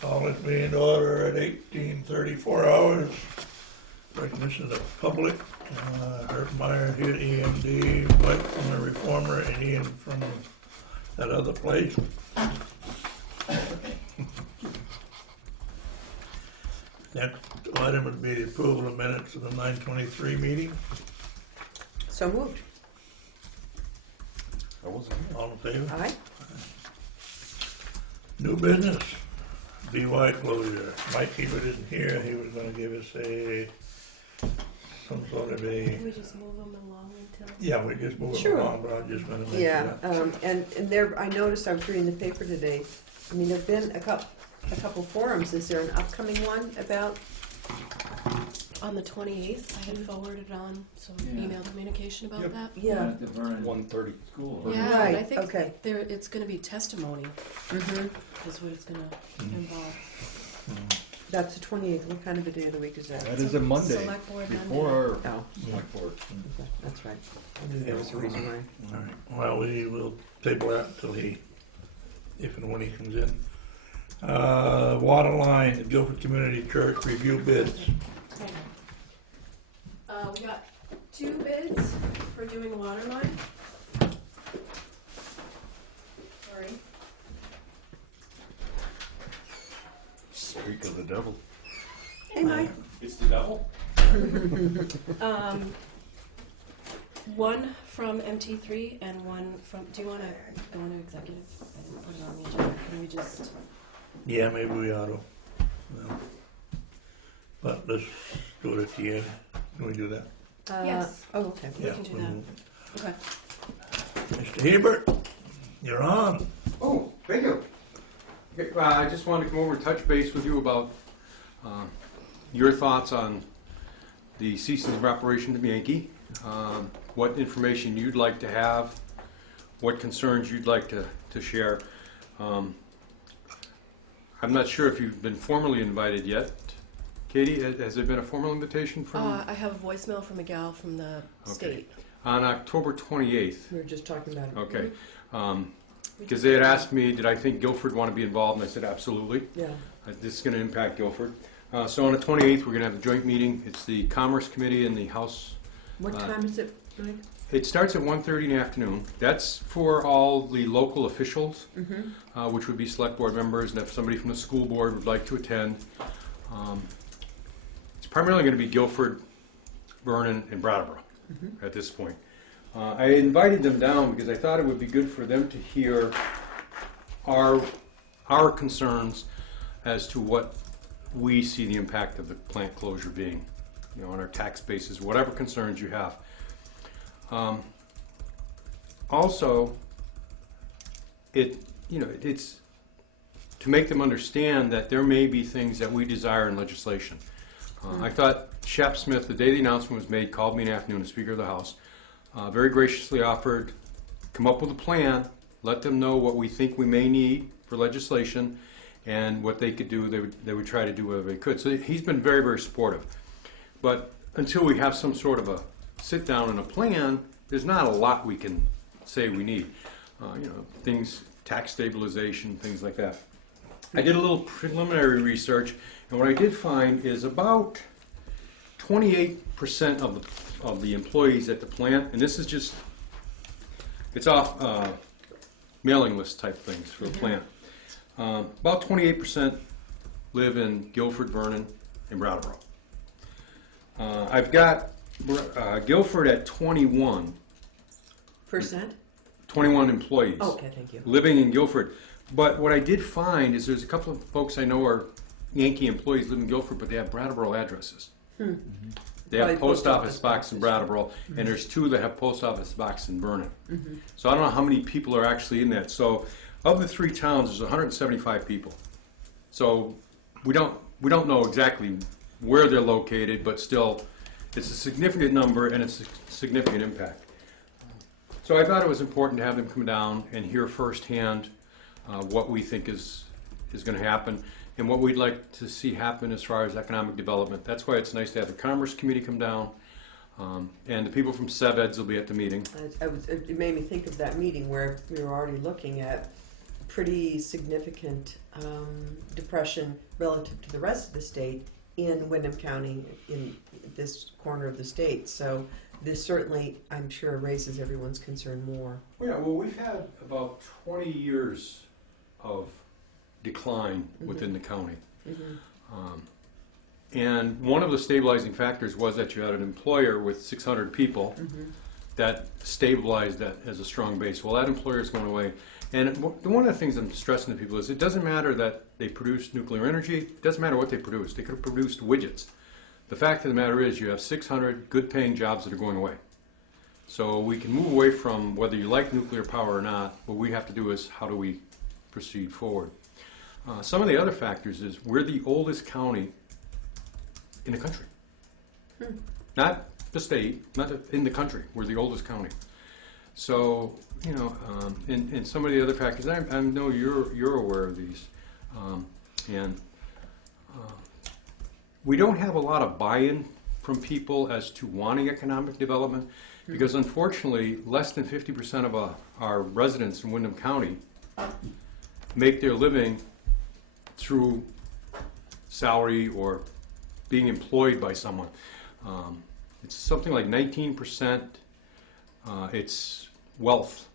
Call this meeting to order at 18:34 hours. Recognition of the public. Herb Meyer here, EMD, Mike from the Reformer, and Ian from that other place. Next item would be the approval of minutes of the 9/23 meeting. So moved. I wasn't here. All in favor? Aye. New business. BY closure. Mike Hebert isn't here. He was going to give us some sort of a. Can we just move them along until? Yeah, we just move it Sure. along, but I'm just going to make Yeah, sure. and there, I noticed, I was reading the paper today, I mean, there've been a couple forums. Is there an upcoming one about? On the 28th, I had forwarded on some Yeah. email communication about Yep. that. Yeah. At the Vernon 1:30. School. Yeah, and I Right, think okay. it's going to be testimony Mm-hmm. is what it's going to involve. That's the 28th. What kind of a day of the week is that? That is a Monday. Select board Before Monday. our Oh, select board. okay, that's right. I knew there was a reason why. All right. Well, we will table that until if and when he comes in. Water line, the Guilford Community Church review bids. We got 2 bids for doing a water line. Sorry. Speak of the devil. Hey, Mike. It's the devil? One from MT3 and one from. Do you want to go into executive? I didn't put it on the agenda. Can we just? Yeah, maybe we ought to. Well, but let's do it at the end. Can we do that? Yes. Oh, okay. We can do that. Okay. Mr. Hebert, you're on. Oh, thank you. Okay, I just wanted to come over and touch base with you about your thoughts on the ceasing of operation to Yankee, what information you'd like to have, what concerns you'd like to share. I'm not sure if you've been formally invited yet. Katie, has there been a formal invitation from? I have a voicemail from a gal from the state. On October 28th. We were just talking about it. Okay. Because they had asked me, did I think Guilford want to be involved? And I said, absolutely. Yeah. This is going to impact Guilford. So on the 28th, we're going to have a joint meeting. It's the Commerce Committee and the House. What time is it, Mike? It starts at 1:30 in the afternoon. That's for all the local officials, which would be select board members, and if somebody from the school board would like to attend. It's primarily going to be Guilford, Vernon, and Brattleboro at this point. I invited them down because I thought it would be good for them to hear our concerns as to what we see the impact of the plant closure being, on our tax bases, whatever concerns you have. Also, it's to make them understand that there may be things that we desire in legislation. I thought Shep Smith, the day the announcement was made, called me in the afternoon, the Speaker of the House, very graciously offered, come up with a plan, let them know what we think we may need for legislation, and what they could do, they would try to do whatever they could. So he's been very, very supportive. But until we have some sort of a sit down and a plan, there's not a lot we can say we need. Things, tax stabilization, things like that. I did a little preliminary research, and what I did find is about 28% of the employees at the plant, and this is just, it's off mailing list type things for the plant. About 28% live in Guilford, Vernon, and Brattleboro. I've got Guilford at 21 employees. Okay, thank you. Living in Guilford. But what I did find is there's a couple of folks I know are Yankee employees live in Guilford, but they have Brattleboro addresses. Hmm. They have Probably post office box in boxes. Brattleboro, and there's 2 that have post office box in Vernon. Mm-hmm. So I don't know how many people are actually in that. So of the 3 towns, there's 175 people. So we don't know exactly where they're located, but still, it's a significant number and it's a significant impact. So I thought it was important to have them come down and hear firsthand what we think is going to happen and what we'd like to see happen as far as economic development. That's why it's nice to have the Commerce Committee come down, and the people from SevEds will be at the meeting. It made me think of that meeting where we were already looking at pretty significant depression relative to the rest of the state in Windham County, in this corner of the state. So this certainly, I'm sure, raises everyone's concern more. Yeah, well, we've had about 20 years of decline within the county. Mm-hmm. And one of the stabilizing factors was that you had an employer with 600 people Mm-hmm. that stabilized that as a strong base. Well, that employer is going away. And one of the things I'm stressing to people is it doesn't matter that they produce nuclear energy. It doesn't matter what they produce. They could have produced widgets. The fact of the matter is you have 600 good-paying jobs that are going away. So we can move away from whether you like nuclear power or not. What we have to do is how do we proceed forward. Some of the other factors is we're the oldest county in the country. Not the state, in the country. We're the oldest county. So, you know, and some of the other factors, I know you're aware of these. We don't have a lot of buy-in from people as to wanting economic development because unfortunately less than 50% of our residents in Windham County make their living through salary or being employed by someone. It's something like 19%. It's wealth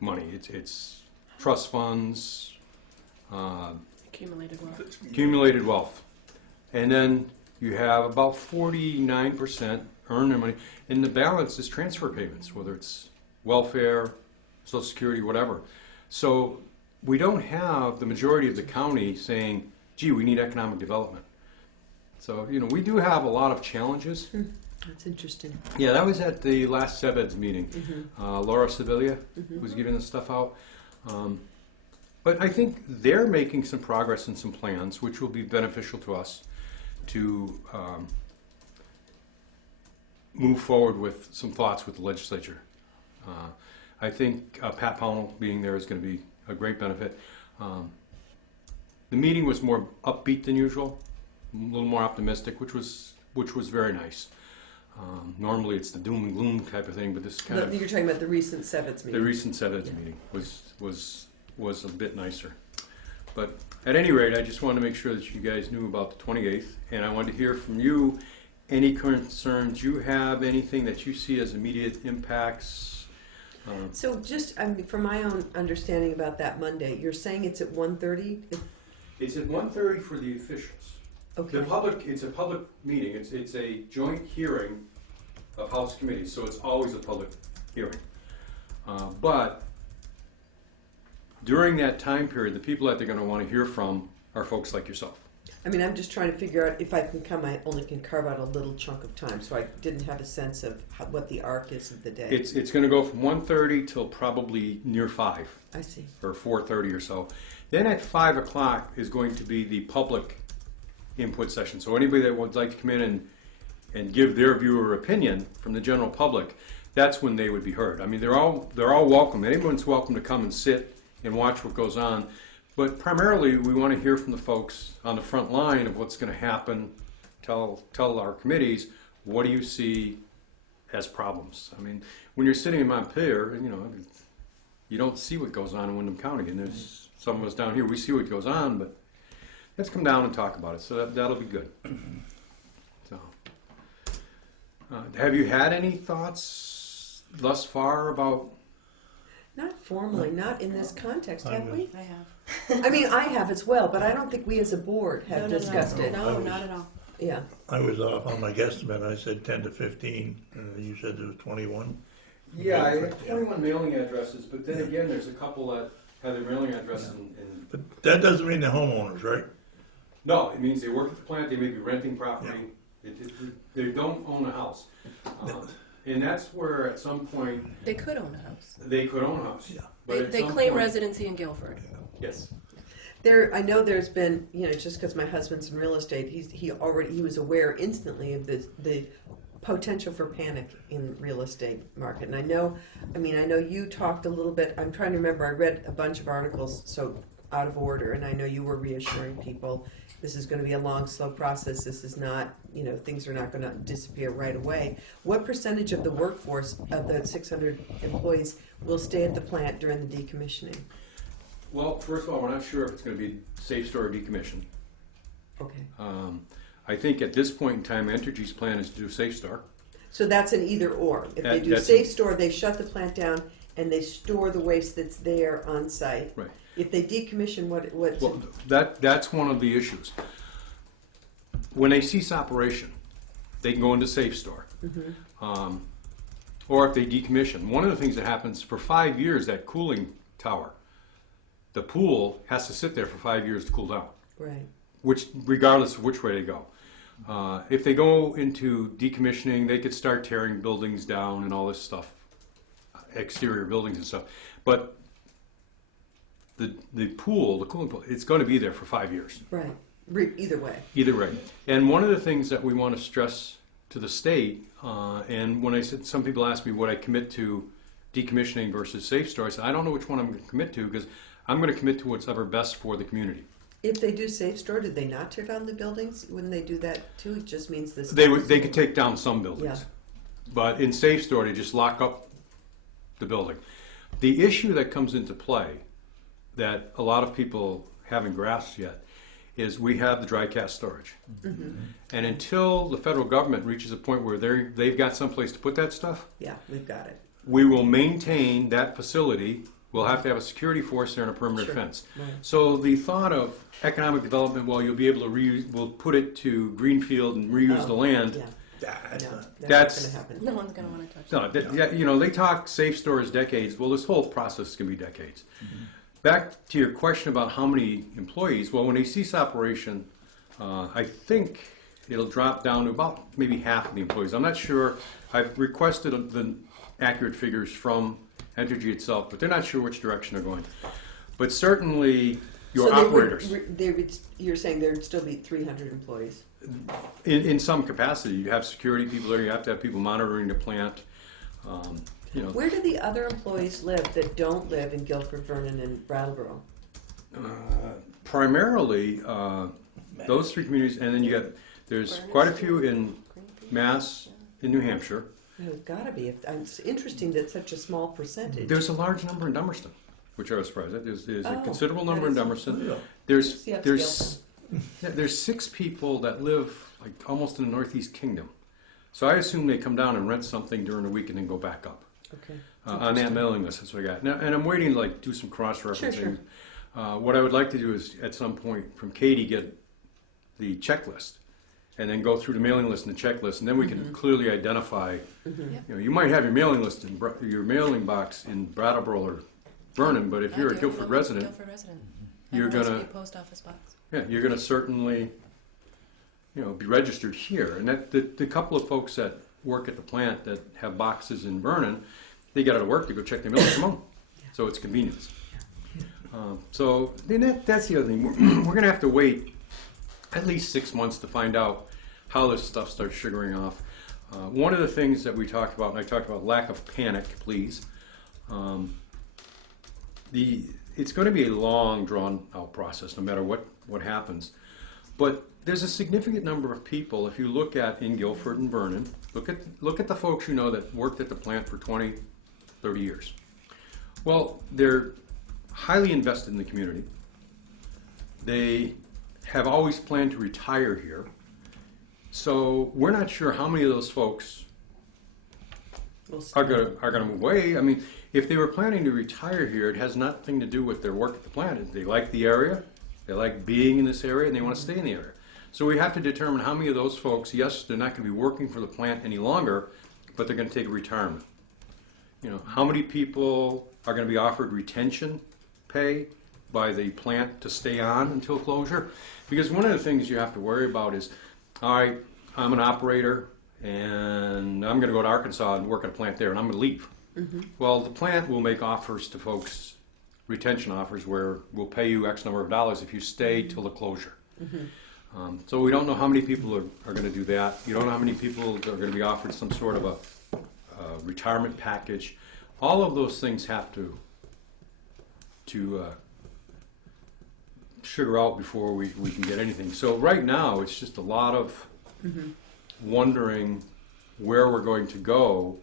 money. It's trust funds, accumulated wealth. And then you have about 49% earn their money, and the balance is transfer payments, whether it's welfare, Social Security, whatever. So we don't have the majority of the county saying, gee, we need economic development. So, you know, we do have a lot of challenges. That's interesting. Yeah, that was at the last SevEds meeting. Mm-hmm. Laura Sevilla was giving this stuff out. But I think they're making some progress and some plans, which will be beneficial to us to move forward with some thoughts with the legislature. I think Pat Pownell being there is going to be a great benefit. The meeting was more upbeat than usual, a little more optimistic, which was very nice. Normally it's the doom and gloom type of thing, but this kind of... You're talking about the recent SevEds meeting. The recent SevEds meeting was a bit nicer. But at any rate, I just wanted to make sure that you guys knew about the 28th, and I wanted to hear from you any concerns you have, anything that you see as immediate impacts. So just, I mean, from my own understanding about that Monday, you're saying it's at 1:30? It's at 1:30 for the officials. Okay. It's a public meeting. It's a joint hearing of House committees, so it's always a public hearing. But during that time period, the people that they're going to want to hear from are folks like yourself. I mean, I'm just trying to figure out if I can come, I only can carve out a little chunk of time, so I didn't have a sense of what the arc is of the day. It's going to go from 1:30 till probably near 5. I see. Or 4:30 or so. Then at 5 o'clock is going to be the public input session. So anybody that would like to come in and give their view or opinion from the general public, that's when they would be heard. I mean, they're all welcome. Anyone's welcome to come and sit and watch what goes on. But primarily, we want to hear from the folks on the front line of what's going to happen. Tell our committees, what do you see as problems? I mean, when you're sitting in Montpelier, you know, you don't see what goes on in Windham County. And there's some of us down here, we see what goes on, but let's come down and talk about it. So that'll be good. So, have you had any thoughts thus far about... Not formally, not in this context, have we? I have. I mean, I have as well, but I don't think we as a board have discussed it. No, not at all. Yeah. I was off on my guesstimate. I said 10 to 15. You said there was 21. Yeah, I have 21 mailing addresses, but then again, there's a couple that have their mailing address in... But that doesn't mean the homeowners, right? No, it means they work at the plant, they may be renting property, they don't own a house. And that's where at some point, They could own a house. they could own a house. Yeah. But at They some claim point- residency in Guilford. Yes. I know there's been, just because my husband's in real estate, he was aware instantly of the potential for panic in real estate market. And I know you talked a little bit. I'm trying to remember. I read a bunch of articles, so out of order, and I know you were reassuring people this is going to be a long, slow process. This is not, things are not going to disappear right away. What percentage of the workforce of the 600 employees will stay at the plant during the decommissioning? Well, first of all, we're not sure if it's going to be safe store or decommissioned. Okay. I think at this point in time, Entergy's plan is to do safe store. So that's an either or. If they do That's safe store, they shut the plant down and they store the waste that's there on site. Right. If they decommission, what? Well, that's one of the issues. When they cease operation, they can go into safe store. Or if they decommission. One of the things that happens for 5 years, that cooling tower, the pool has to sit there for 5 years to cool down. Right. Regardless of which way they go. If they go into decommissioning, they could start tearing buildings down and all this stuff, exterior buildings and stuff. But the pool, the cooling pool, it's going to be there for 5 years. Right. Either way. Either way. And one of the things that we want to stress to the state, and when I said, some people ask me would I commit to decommissioning versus safe store, I said I don't know which one I'm going to commit to because I'm going to commit to what's ever best for the community. If they do safe store, did they not tear down the buildings? Wouldn't they do that too? It just means this. They could take down some buildings. Yeah. But in safe store, they just lock up the building. The issue that comes into play that a lot of people haven't grasped yet is we have the dry cask storage. And until the federal government reaches a point where they've got someplace to put that stuff, Yeah, we've got it. we will maintain that facility. We'll have to have a security force there and a perimeter Sure. fence. Right. So the thought of economic development, well, you'll be able to reuse, we'll put it to greenfield and reuse the land. Yeah. That's No, not- that's not going to happen. No one's going to want to touch No, they talk safe stores decades. Well, this whole process is going to be decades. Back to your question about how many employees. Well, when they cease operation, I think it'll drop down to about maybe half of the employees. I'm not sure. I've requested the accurate figures from Entergy itself, but they're not sure which direction they're going. But certainly your So operators, you're saying there would still be 300 employees? in some capacity, you have security people there. You have to have people monitoring the plant. Where do the other employees live that don't live in Guilford, Vernon, and Brattleboro? Primarily, those three communities, and then there's quite a few in Mass, in New Hampshire. There's got to be. It's interesting that such a small percentage. There's a large number in Dummerston, which I was surprised at. There's a Oh, considerable that number in is- Dummerston. Yeah. There's See, that's there's 6 people that live like almost in the Northeast Kingdom. So I assume they come down and rent something during the week and then go back up. Okay. On that mailing list, that's what I got. Now, and I'm waiting to do some cross-referencing. What I would like to do is, at some point, from Katie, get the checklist, and then go through the mailing list and the checklist, and then we can clearly identify. You might have your mailing list in your mailing box in Brattleboro or Vernon, but if you're a Guilford resident, Guilford resident. you're gonna post office box. you're gonna certainly be registered here. And that the couple of folks that work at the plant that have boxes in Vernon, they get out of work to go check their mail and come home. So it's convenience. So then that's the other thing. We're going to have to wait at least 6 months to find out how this stuff starts sugaring off. One of the things that we talked about, and I talked about lack of panic, please. It's going to be a long, drawn-out process, no matter what happens. But there's a significant number of people, if you look at in Guilford and Vernon, look at the folks you know that worked at the plant for 20, 30 years. Well, they're highly invested in the community. They have always planned to retire here. So we're not sure how many of those folks are going to move away. I mean, if they were planning to retire here, it has nothing to do with their work at the plant. They like the area, they like being in this area, and they want to stay in the area. So we have to determine how many of those folks, yes, they're not going to be working for the plant any longer, but they're going to take a retirement. How many people are going to be offered retention pay by the plant to stay on until closure. Because one of the things you have to worry about is, all right, I'm an operator and I'm going to go to Arkansas and work at a plant there and I'm going to leave. Well, the plant will make offers to folks, retention offers, where we'll pay you X number of dollars if you stay till the closure. So we don't know how many people are going to do that. You don't know how many people are going to be offered some sort of a retirement package. All of those things have to sugar out before we can get anything. So right now it's just a lot of wondering where we're going to go,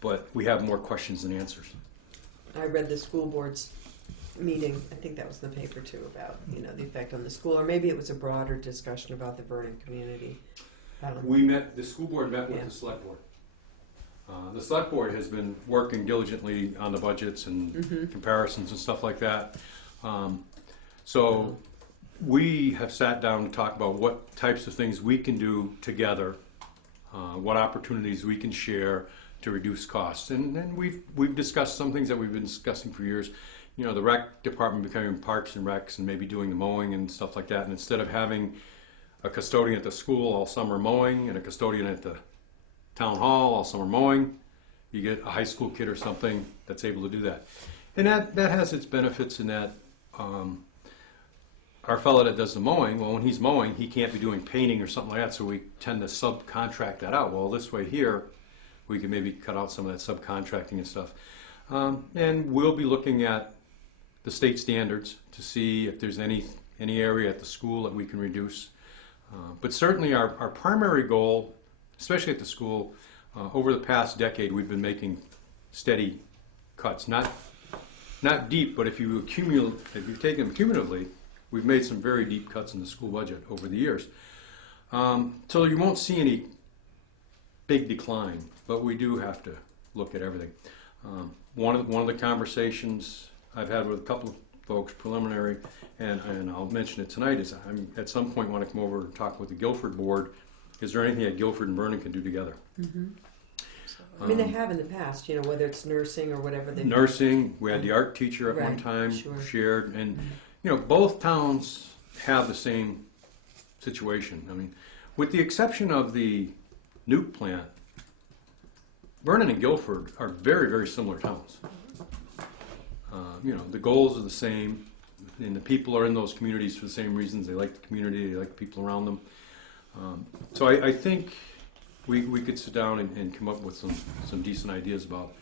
but we have more questions than answers. I read the school board's meeting, I think that was in the paper too, about, you know, the effect on the school, or maybe it was a broader discussion about the Vernon community. The school board met with the select board. The select board has been working diligently on the budgets and comparisons and stuff like that. So we have sat down to talk about what types of things we can do together, what opportunities we can share to reduce costs. And we've discussed some things that we've been discussing for years. You know, the rec department becoming parks and recs and maybe doing the mowing and stuff like that. And instead of having a custodian at the school all summer mowing and a custodian at the town hall all summer mowing, you get a high school kid or something that's able to do that. And that has its benefits in that our fellow that does the mowing, well, when he's mowing, he can't be doing painting or something like that, so we tend to subcontract that out. Well, this way here, we can maybe cut out some of that subcontracting and stuff. And we'll be looking at the state standards to see if there's any area at the school that we can reduce. But certainly our primary goal, especially at the school, over the past decade, we've been making steady cuts. Not deep, but if you've taken them cumulatively, we've made some very deep cuts in the school budget over the years. So you won't see any big decline, but we do have to look at everything. One of the conversations I've had with a couple of folks, preliminary, and I'll mention it tonight, is I at some point want to come over and talk with the Guilford board. Is there anything that Guilford and Vernon can do together? I mean, they have in the past, you know, whether it's nursing or whatever. Nursing, we had the art teacher at one time, shared, and you know, both towns have the same situation. I mean, with the exception of the nuke plant, Vernon and Guilford are very, very similar towns. You know, the goals are the same, and the people are in those communities for the same reasons. They like the community, they like the people around them. So I think we could sit down and come up with some decent ideas about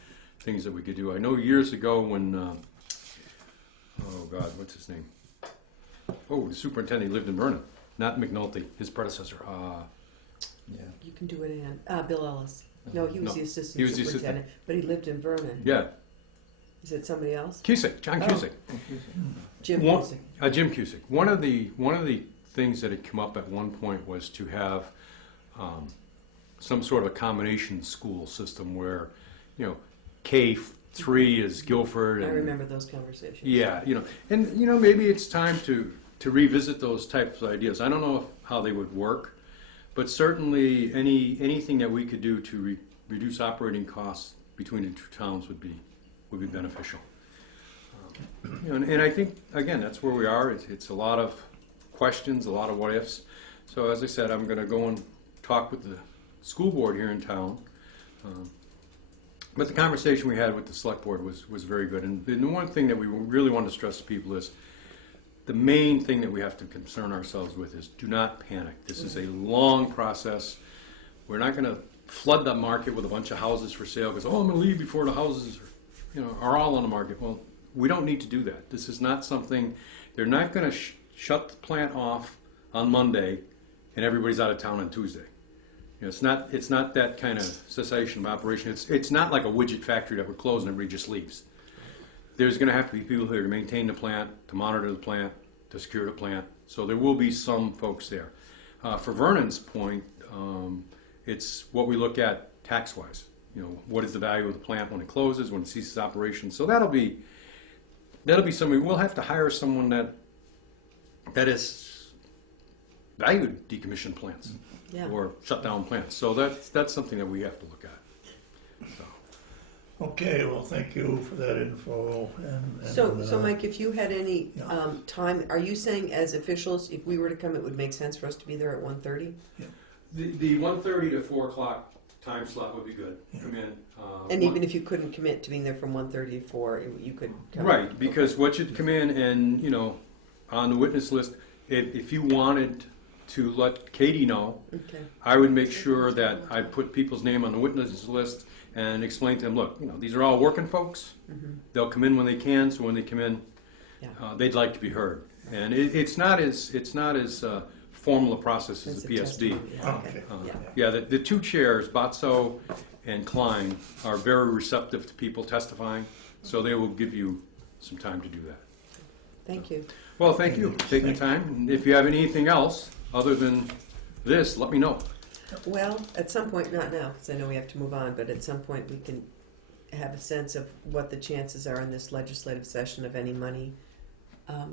things that we could do. I know years ago when, oh God, what's his name? Oh, the superintendent lived in Vernon, not McNulty, his predecessor. You can do it in Bill Ellis. No, he was the assistant the superintendent, but he lived in Vernon. Yeah. Is it somebody else? Cusick, John Cusick. Jim Cusick. Jim Cusick. One of the things that had come up at one point was to have some sort of a combination school system where, you know, K3 is Guilford. I remember those conversations. Yeah, you know, and you know, maybe it's time to revisit those types of ideas. I don't know how they would work, but certainly anything that we could do to reduce operating costs between the two towns would be beneficial. You know, and I think, again, that's where we are. It's a lot of questions, a lot of what ifs. So as I said, I'm going to go and talk with the school board here in town. But the conversation we had with the select board was very good. And the one thing that we really want to stress to people is the main thing that we have to concern ourselves with is do not panic. This is a long process. We're not going to flood the market with a bunch of houses for sale because, oh, I'm going to leave before the houses are all on the market. Well, we don't need to do that. This is not something, they're not going to shut the plant off on Monday and everybody's out of town on Tuesday. You know, it's not that kind of cessation of operation. It's not like a widget factory that would close and everybody just leaves. There's going to have to be people here to maintain the plant, to monitor the plant, to secure the plant. So there will be some folks there. For Vernon's point, it's what we look at tax-wise. You know, what is the value of the plant when it closes, when it ceases operation? So that'll be something. We'll have to hire someone that is valued decommissioned plants or shut down plants. So that's something that we have to look at. So, Okay, well, thank you for that info. And So Mike, if you had any yeah. time, are you saying as officials, if we were to come, it would make sense for us to be there at 1:30? The 1:30 to 4 o'clock time slot would be good. Yeah. Come in. And even if you couldn't commit to being there from 1:30 to 4, you could come. Right, because what you'd come in and, on the witness list, if you wanted to let Katie know, Okay. I would make sure that I put people's name on the witness list and explain to them, look, these are all working folks. Mm-hmm. They'll come in when they can, so when they come in, Yeah. they'd like to be heard. And it's not as formal a process as It's the a PSD. testimony, yeah, Oh, okay. okay. Yeah. The two chairs, Botso and Klein, are very receptive to people testifying, so they will give you some time to do that. Thank you. Well, thank you for taking the time. And if you have anything else other than this, let me know. Well, at some point, not now, because I know we have to move on, but at some point we can have a sense of what the chances are in this legislative session of any money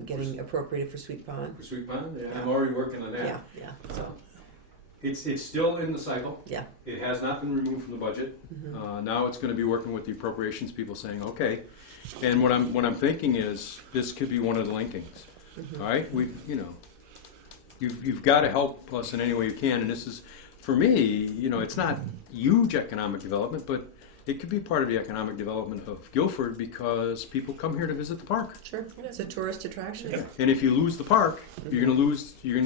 getting appropriated for Sweet Pond. For Sweet Pond, I'm already working on that. Yeah, so, It's still in the cycle. yeah. It has not been removed from the budget. Mhm. Now it's going to be working with the appropriations people, saying, okay. And what I'm thinking is this could be one of the linkings. Mhm. All right, you've got to help us in any way you can, and this is, for me, it's not huge economic development, but it could be part of the economic development of Guilford because people come here to visit the park. Sure, it's a tourist attraction. Yeah. And if you lose the park, you're going to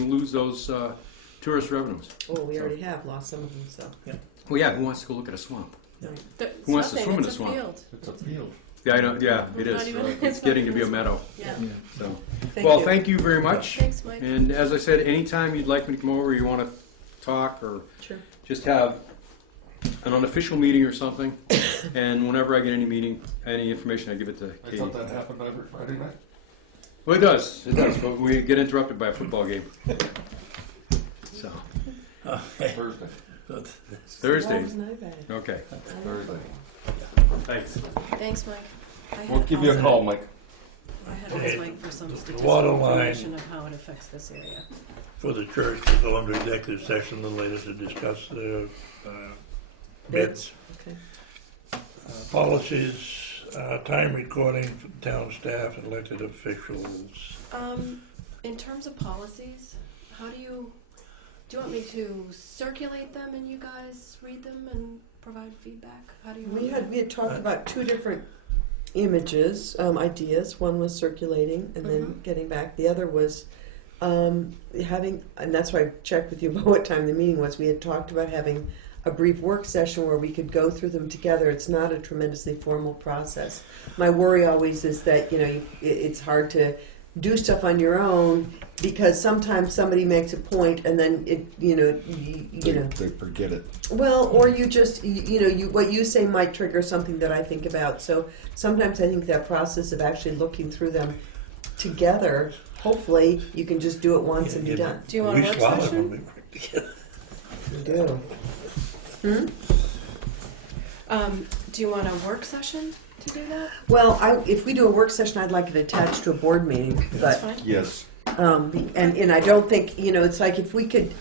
lose those tourist revenues. Oh, we already have lost some of them, so. Well, yeah, who wants to go look at a swamp? Right. Who wants to swim in a swamp? It's a field. Yeah, I know. Yeah, it Not is. even- It's getting to be a meadow. Yeah. So, Thank you. thank you very much. Thanks, Mike. And as I said, anytime you'd like me to come over, you want to talk or Sure. just have an unofficial meeting or something, and whenever I get any information, I give it to I Katie. thought that happened every Friday night. Well, it does, but we get interrupted by a football game. So, Okay. Thursday. Thursday. Wasn't I bad? Okay, Thursday. thanks. Thanks, Mike. I had We'll give you a also- call, Mike. I had asked Mike for some The statistical water line. information of how it affects this area. For the church to go into executive session the latest to discuss the bids, Okay. policies, time recording for town staff and elected officials. In terms of policies, how do you want me to circulate them and you guys read them and provide feedback? How do you want We me to- had talked about two different images, ideas. One was circulating and then Mhm. getting back. The other was having, and that's why I checked with you about what time the meeting was. We had talked about having a brief work session where we could go through them together. It's not a tremendously formal process. My worry always is that it's hard to do stuff on your own because sometimes somebody makes a point and then They forget it. well, or you just what you say might trigger something that I think about. So sometimes I think that process of actually looking through them together, hopefully you can just do it once and be done. Do you want a We work swallow session? when we work together. You do. Do you want a work session to do that? Well, if we do a work session, I'd like it attached to a board meeting. That's But fine. Yes. and I don't think it's like if we could.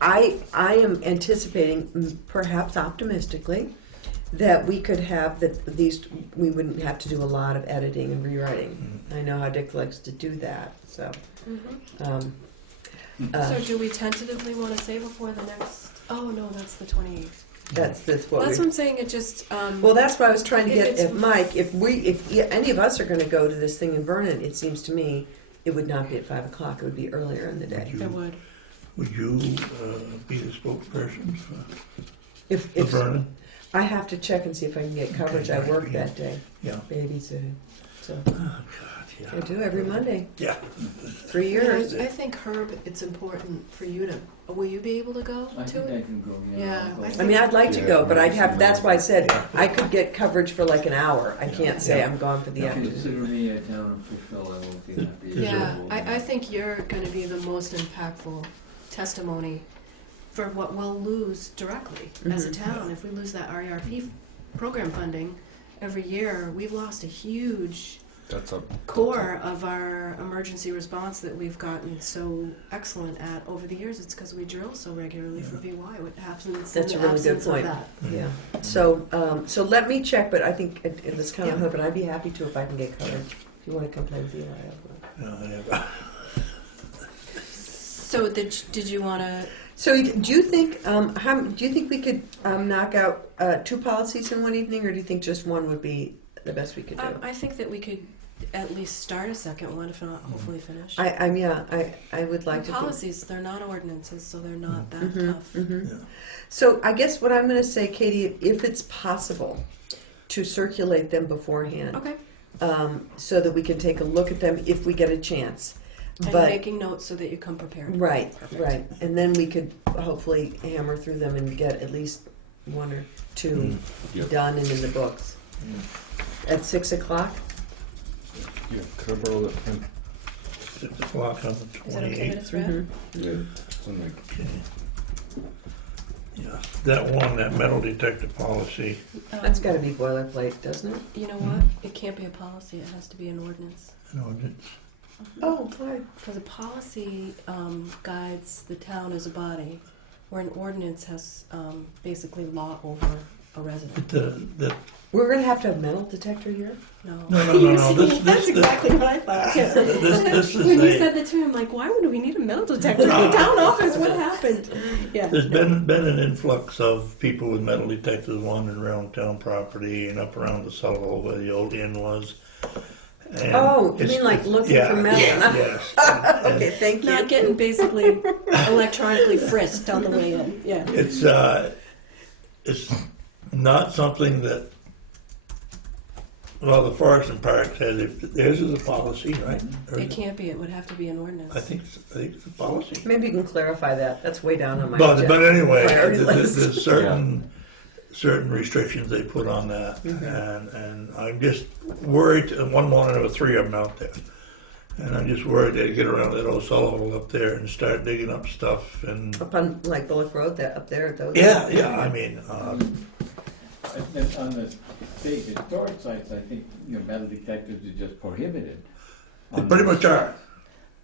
I am anticipating, perhaps optimistically, that we could have these. We wouldn't have to do a lot of editing and rewriting. I know how Dick likes to do that. So. Mm-hmm. Uh, So do we tentatively want to say before the next? Oh no, that's the 28th. that's what Well, that's we. what I'm saying. It just. Well, that's what I was trying to If get it's- at Mike. If any of us are going to go to this thing in Vernon, it seems to me it would not be at 5 o'clock. It would be earlier in the day. It would. Would you be the spokesperson for If Vernon? I have to check and see if I can get coverage. I work that day, Yeah. babysitting. So Oh, God, yeah. I do every Monday, Yeah. 3 years. I think Herb, it's important for you to. Will you be able to go I to think I it? can go, Yeah, I'll I go. I mean, I'd like to Yeah, go, but I'd maybe have. That's why I said Yeah. I could get coverage for like an hour. I can't say Yeah. I'm gone for the If you afternoon. consider me a town official, I will be happy. Is to Yeah, go. I think you're going to be the most impactful testimony for what we'll lose directly as a Mhm. town. If we lose that RERP program funding every year, we've lost a huge That's a core of our emergency response that we've gotten so excellent at over the years. It's because we drill so regularly for VY. What happens That's in a the really good absence of point. that? Yeah. So let me check, but I think it's kind of hard, but I'd be happy to if I can get covered. If you want to come play with Eli, Yeah, So did you want to? So do you think we could knock out 2 policies in one evening, or do you think just one would be the best we could do? I think that we could at least start a second one, if not hopefully finish. I would like to. Policies, they're not ordinances, so they're not that Mhm, tough. mhm. So I guess what I'm going to say, Katie, if it's possible to circulate them beforehand, Okay. so that we can take a look at them if we get a chance. And But making notes so that you come prepared. right, Perfect. right, and then we could hopefully hammer through them and get at least 1 or 2 Yep. done and in the books. At 6 o'clock. Yeah, could I borrow that pen? 6 o'clock on the Is that okay 28th. with us, Brad? Mhm. Yeah. Something like Yeah, that one, that metal detector policy, That's got to be boilerplate, doesn't it? You know what? It can't be a policy. It has to be an ordinance. you know, it's, Oh, why? Because a policy guides the town as a body, where an ordinance has basically law over a resident. the, We're going to have metal detector here? No. no, That's exactly what I thought. Yeah. this is When you a, said that to me, I'm like, why would we need a metal detector in the town office? What happened? Yeah. there's been an influx of people with metal detectors wandering around town property and up around the cellar hole where the old inn was. And Oh, you it's- mean like looking yeah, for metal? yeah, yes. And Okay, thank you. Not getting basically electronically frisked on the way in. Yeah. It's not something that, well, the Forest and Park says if theirs is a policy, right? Or It can't be. It would have to be an ordinance. I think it's a policy. Maybe you can clarify that. That's way down on my But anyway, priority there's list. certain restrictions they put on that, and I'm just worried. And one morning there were 3 of them out there, and I'm just worried they'd get around that old cellar hole up there and start digging up stuff. And Up on like Bullock Road, that up there, those. yeah, I mean, On the state historic sites, I think, metal detectors are just prohibited. they pretty much are.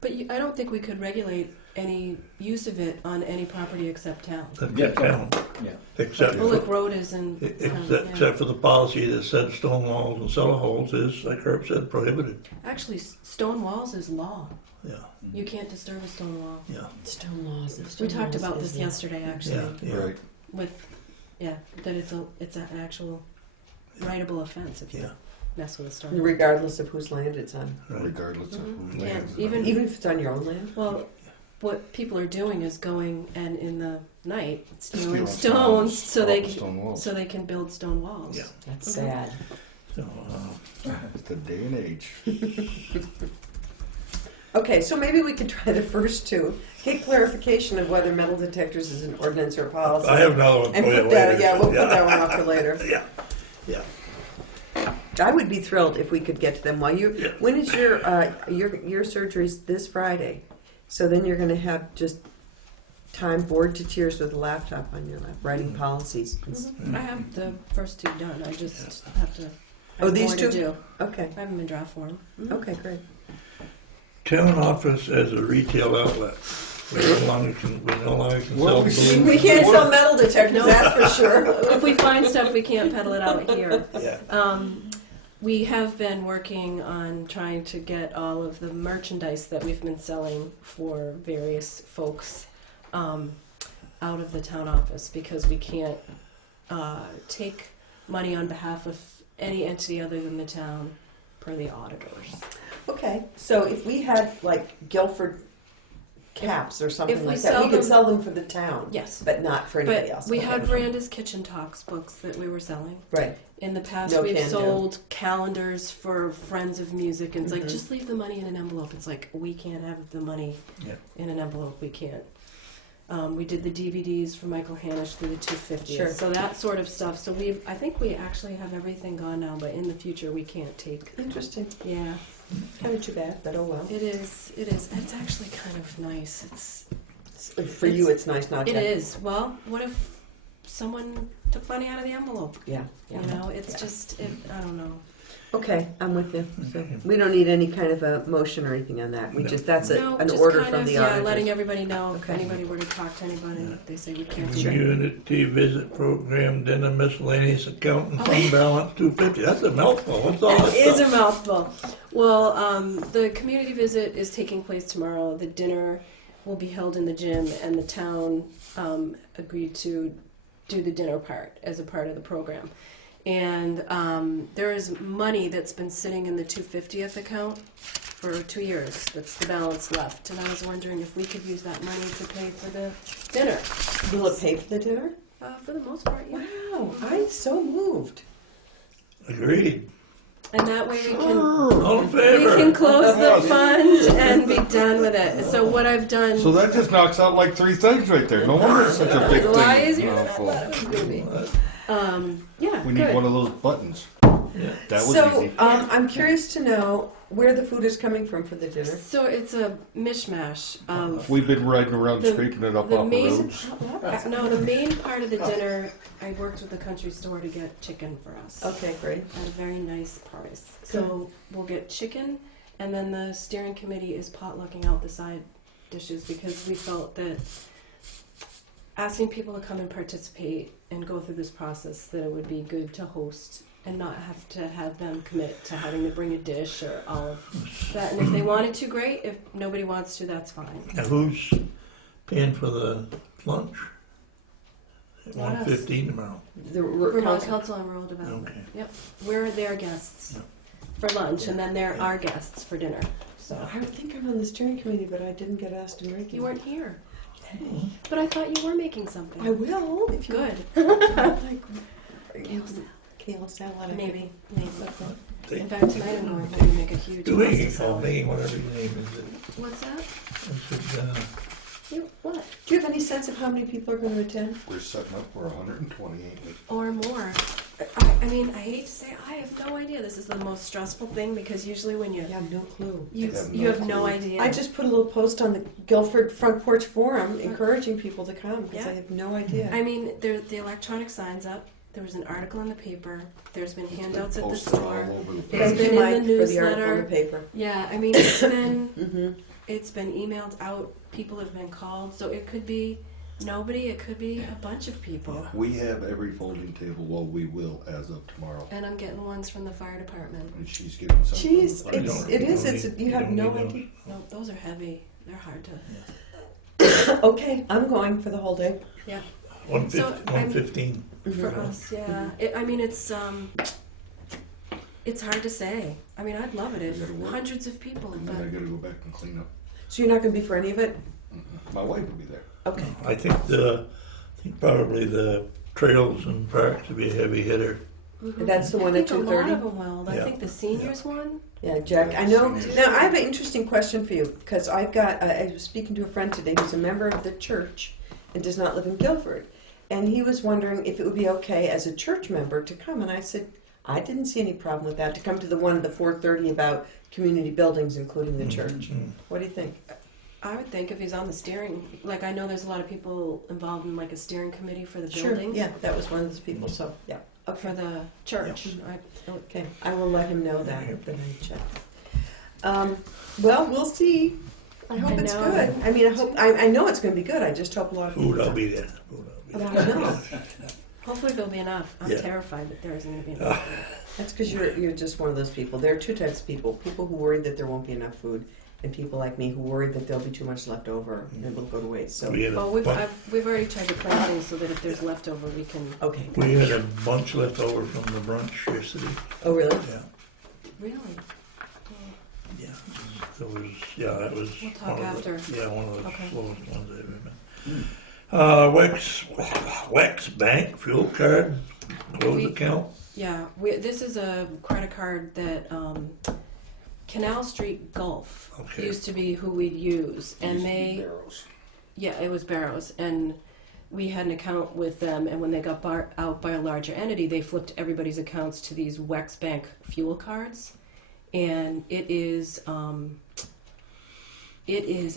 But I don't think we could regulate any use of it on any property except town. Except town, Yeah. except Bullock for, Road is in town, yeah. except for the policy that said stone walls and cellar holes is, like Herb said, prohibited. Actually, stone walls is law. Yeah, You can't disturb a stone wall. yeah, Stone laws. and We stone talked walls about is this not- yesterday, actually, yeah, yeah. Right. that it's an actual writable offense if you Yeah. mess with a stone wall. Regardless of whose land it's on. Right. Regardless of Mhm. who Yeah, lands it. even- Even if it's on your own land? Well, what people are doing is going and in the night stealing Stealing stones so they stone walls. so they can build stone walls. Yeah. That's Mhm. sad. So, It's the day and age. Okay, so maybe we could try the first 2. Get clarification of whether metal detectors is an ordinance or policy. I have another one for And you put that, later. yeah, we'll put that one off for later. Yeah, yeah. I would be thrilled if we could get to them while you. Yeah. When is your surgery's this Friday? So then you're going to have just time bored to tears with a laptop on your lap, writing policies. Mhm. I have the first 2 done. I just have to. Oh, have these more 2? to do. Okay. I have them in draft form. Mhm. Okay, great. Town office as a retail outlet. We no longer can Well, sell we balloons. should- We can't sell metal detectors, No. that's for sure. If we find stuff, we can't peddle it out here. Yeah. We have been working on trying to get all of the merchandise that we've been selling for various folks out of the town office because we can't take money on behalf of any entity other than the town per the auditors. Okay, so if we had like Guilford caps or something If we like that, sell we could them- sell them for the town, Yes. but not for anybody But else. we Okay. had Veranda's Kitchen Talks books that we were selling. Right. In the past, No we've can do. sold calendars for friends of music, and it's like, Mhm. just leave the money in an envelope. It's like, we can't have the money Yeah. in an envelope. We can't. We did the DVDs for Michael Hanisch through the 250th. Sure. So that sort of stuff. So I think we actually have everything gone now, but in the future we can't take. Interesting. Yeah, Kind of too bad, but oh well. it is. It is. It's actually kind of nice. For you, it's nice not to. It is. Well, what if someone took money out of the envelope? Yeah. You know, it's Yeah. just, I don't know. Okay, I'm with you. So Okay. we don't need any kind of a motion or anything on that. We No. just, that's No, an just order kind from of, the yeah, auditors. letting everybody know if Okay. anybody were to talk to anybody, Yeah. they say we can't do that. Community visit program, dinner miscellaneous account and fund balance $250. That's a mouthful. What's all It that is a stuff? mouthful. Well, the community visit is taking place tomorrow. The dinner will be held in the gym, and the town agreed to do the dinner part as a part of the program. And there is money that's been sitting in the 250th account for 2 years. That's the balance left. And I was wondering if we could use that money to pay for the dinner. Will it pay for the dinner? For the most part, yeah. Wow, I'm so moved. Agreed. And that way we can All in we favor? can close the fund and be done with it. So what I've done. So that just knocks out like 3 things right there. No wonder it's such a big It's a lot thing. easier than I Mouthful. thought it was going to be. Yeah, We need good. one of those buttons. Yeah. That was So easy. I'm curious to know where the food is coming from for the dinner. So it's a mishmash of We've been riding around the- scraping it up the off the main. roads. No, the main part of the dinner. I worked with the country store to get chicken for us Okay, great. at a very nice price. So we'll get chicken, and then the steering committee is potlucking out the side dishes because we felt that asking people to come and participate and go through this process, that it would be good to host and not have to have them commit to having to bring a dish or all of that. And if they wanted to, great. If nobody wants to, that's fine. Now, who's paying for the lunch? At Not us. 1:15 tomorrow. The Vermont council. Council on Rural Development. Okay. Yep, we're their guests for lunch, and then they're our guests for dinner. So I think I'm on the steering committee, but I didn't get asked to make it. you weren't here, but I thought you were making something. I will if you Good. like. Kale salad. Kale salad. Maybe, maybe. They- In fact, tonight I'm going home to make a huge Doing pasta it, oh, salad. making whatever his name is. What's that? I said, What? Do you have any sense of how many people are going to attend? We're setting up for 128. Or more. I mean, I hate to say it, I have no idea. This is the most stressful thing because usually when I have no clue. you I have you no have no clue. idea. I just put a little post on the Guilford Front Porch Forum encouraging people to come because Yeah. I have no idea. I mean, there's the electronic signs up. There was an article in the paper. There's been handouts at the Posted all store. over the It's Thank been you, in the Mike, for the article in newsletter. the paper. Yeah, I mean, it's been Mm-hmm. it's been emailed out. People have been called, so it could be nobody. It could be a bunch of people. We have every folding table, well, we will as of tomorrow. And I'm getting ones from the fire department. And she's getting some. from the Jeez, fire it's department. it is. You It's don't you have need no those. idea. No, those are heavy. They're hard to. Okay, I'm going for the whole day. 1:15. So, I'm- 1:15. For us, yeah. I mean, it's hard to say. I mean, I'd love it if You gotta work. hundreds of people, And but then I gotta go back and clean up. So you're not going to be for any of it? My wife will be there. Okay. I think probably the trails and parks would be a heavy hitter. That's the one I at think a lot 2:30? of them will. I Yeah. think the seniors one. Yeah, Jack. I know. Now I have an interesting question for you because I've got. I was speaking to a friend today who's a member of the church and does not live in Guilford, and he was wondering if it would be okay as a church member to come. And I said I didn't see any problem with that to come to the one at the 4:30 about community buildings, including the church. Mm. What do you think? I would think if he's on the steering, like I know there's a lot of people involved in like a steering committee for the Sure. buildings. Yeah, that was one of those people. So yeah. For the church. Okay, I will let him know that. Then I check. Well, we'll see. I hope I it's know. good. I mean, I hope. I know it's going to be good. I just hope a lot of Food, people. I'll be there. Food, But I'll I be there. don't know. Hopefully there'll be enough. I'm Yeah. terrified that there isn't going to be enough. That's because you're just one of those people. There are two types of people: people who worry that there won't be enough food, and people like me who worry that there'll be too much left over and it will go to waste. So We had a Well, we've bu- we've already tried to plan things so that if there's leftover, we can. okay. we had a bunch left over from the brunch yesterday. Oh really? Yeah, Really? yeah. It was, yeah, that was We'll talk one of after. the, yeah, one of the Okay. slowest ones I've ever been. Wex Bank fuel card closed We- account. Yeah, this is a credit card that Canal Street Gulf Okay. used to be who we'd use, and it was Barrows, and we had an account with them, and when they got out by a larger entity, they flipped everybody's accounts to these Wex Bank fuel cards, and it is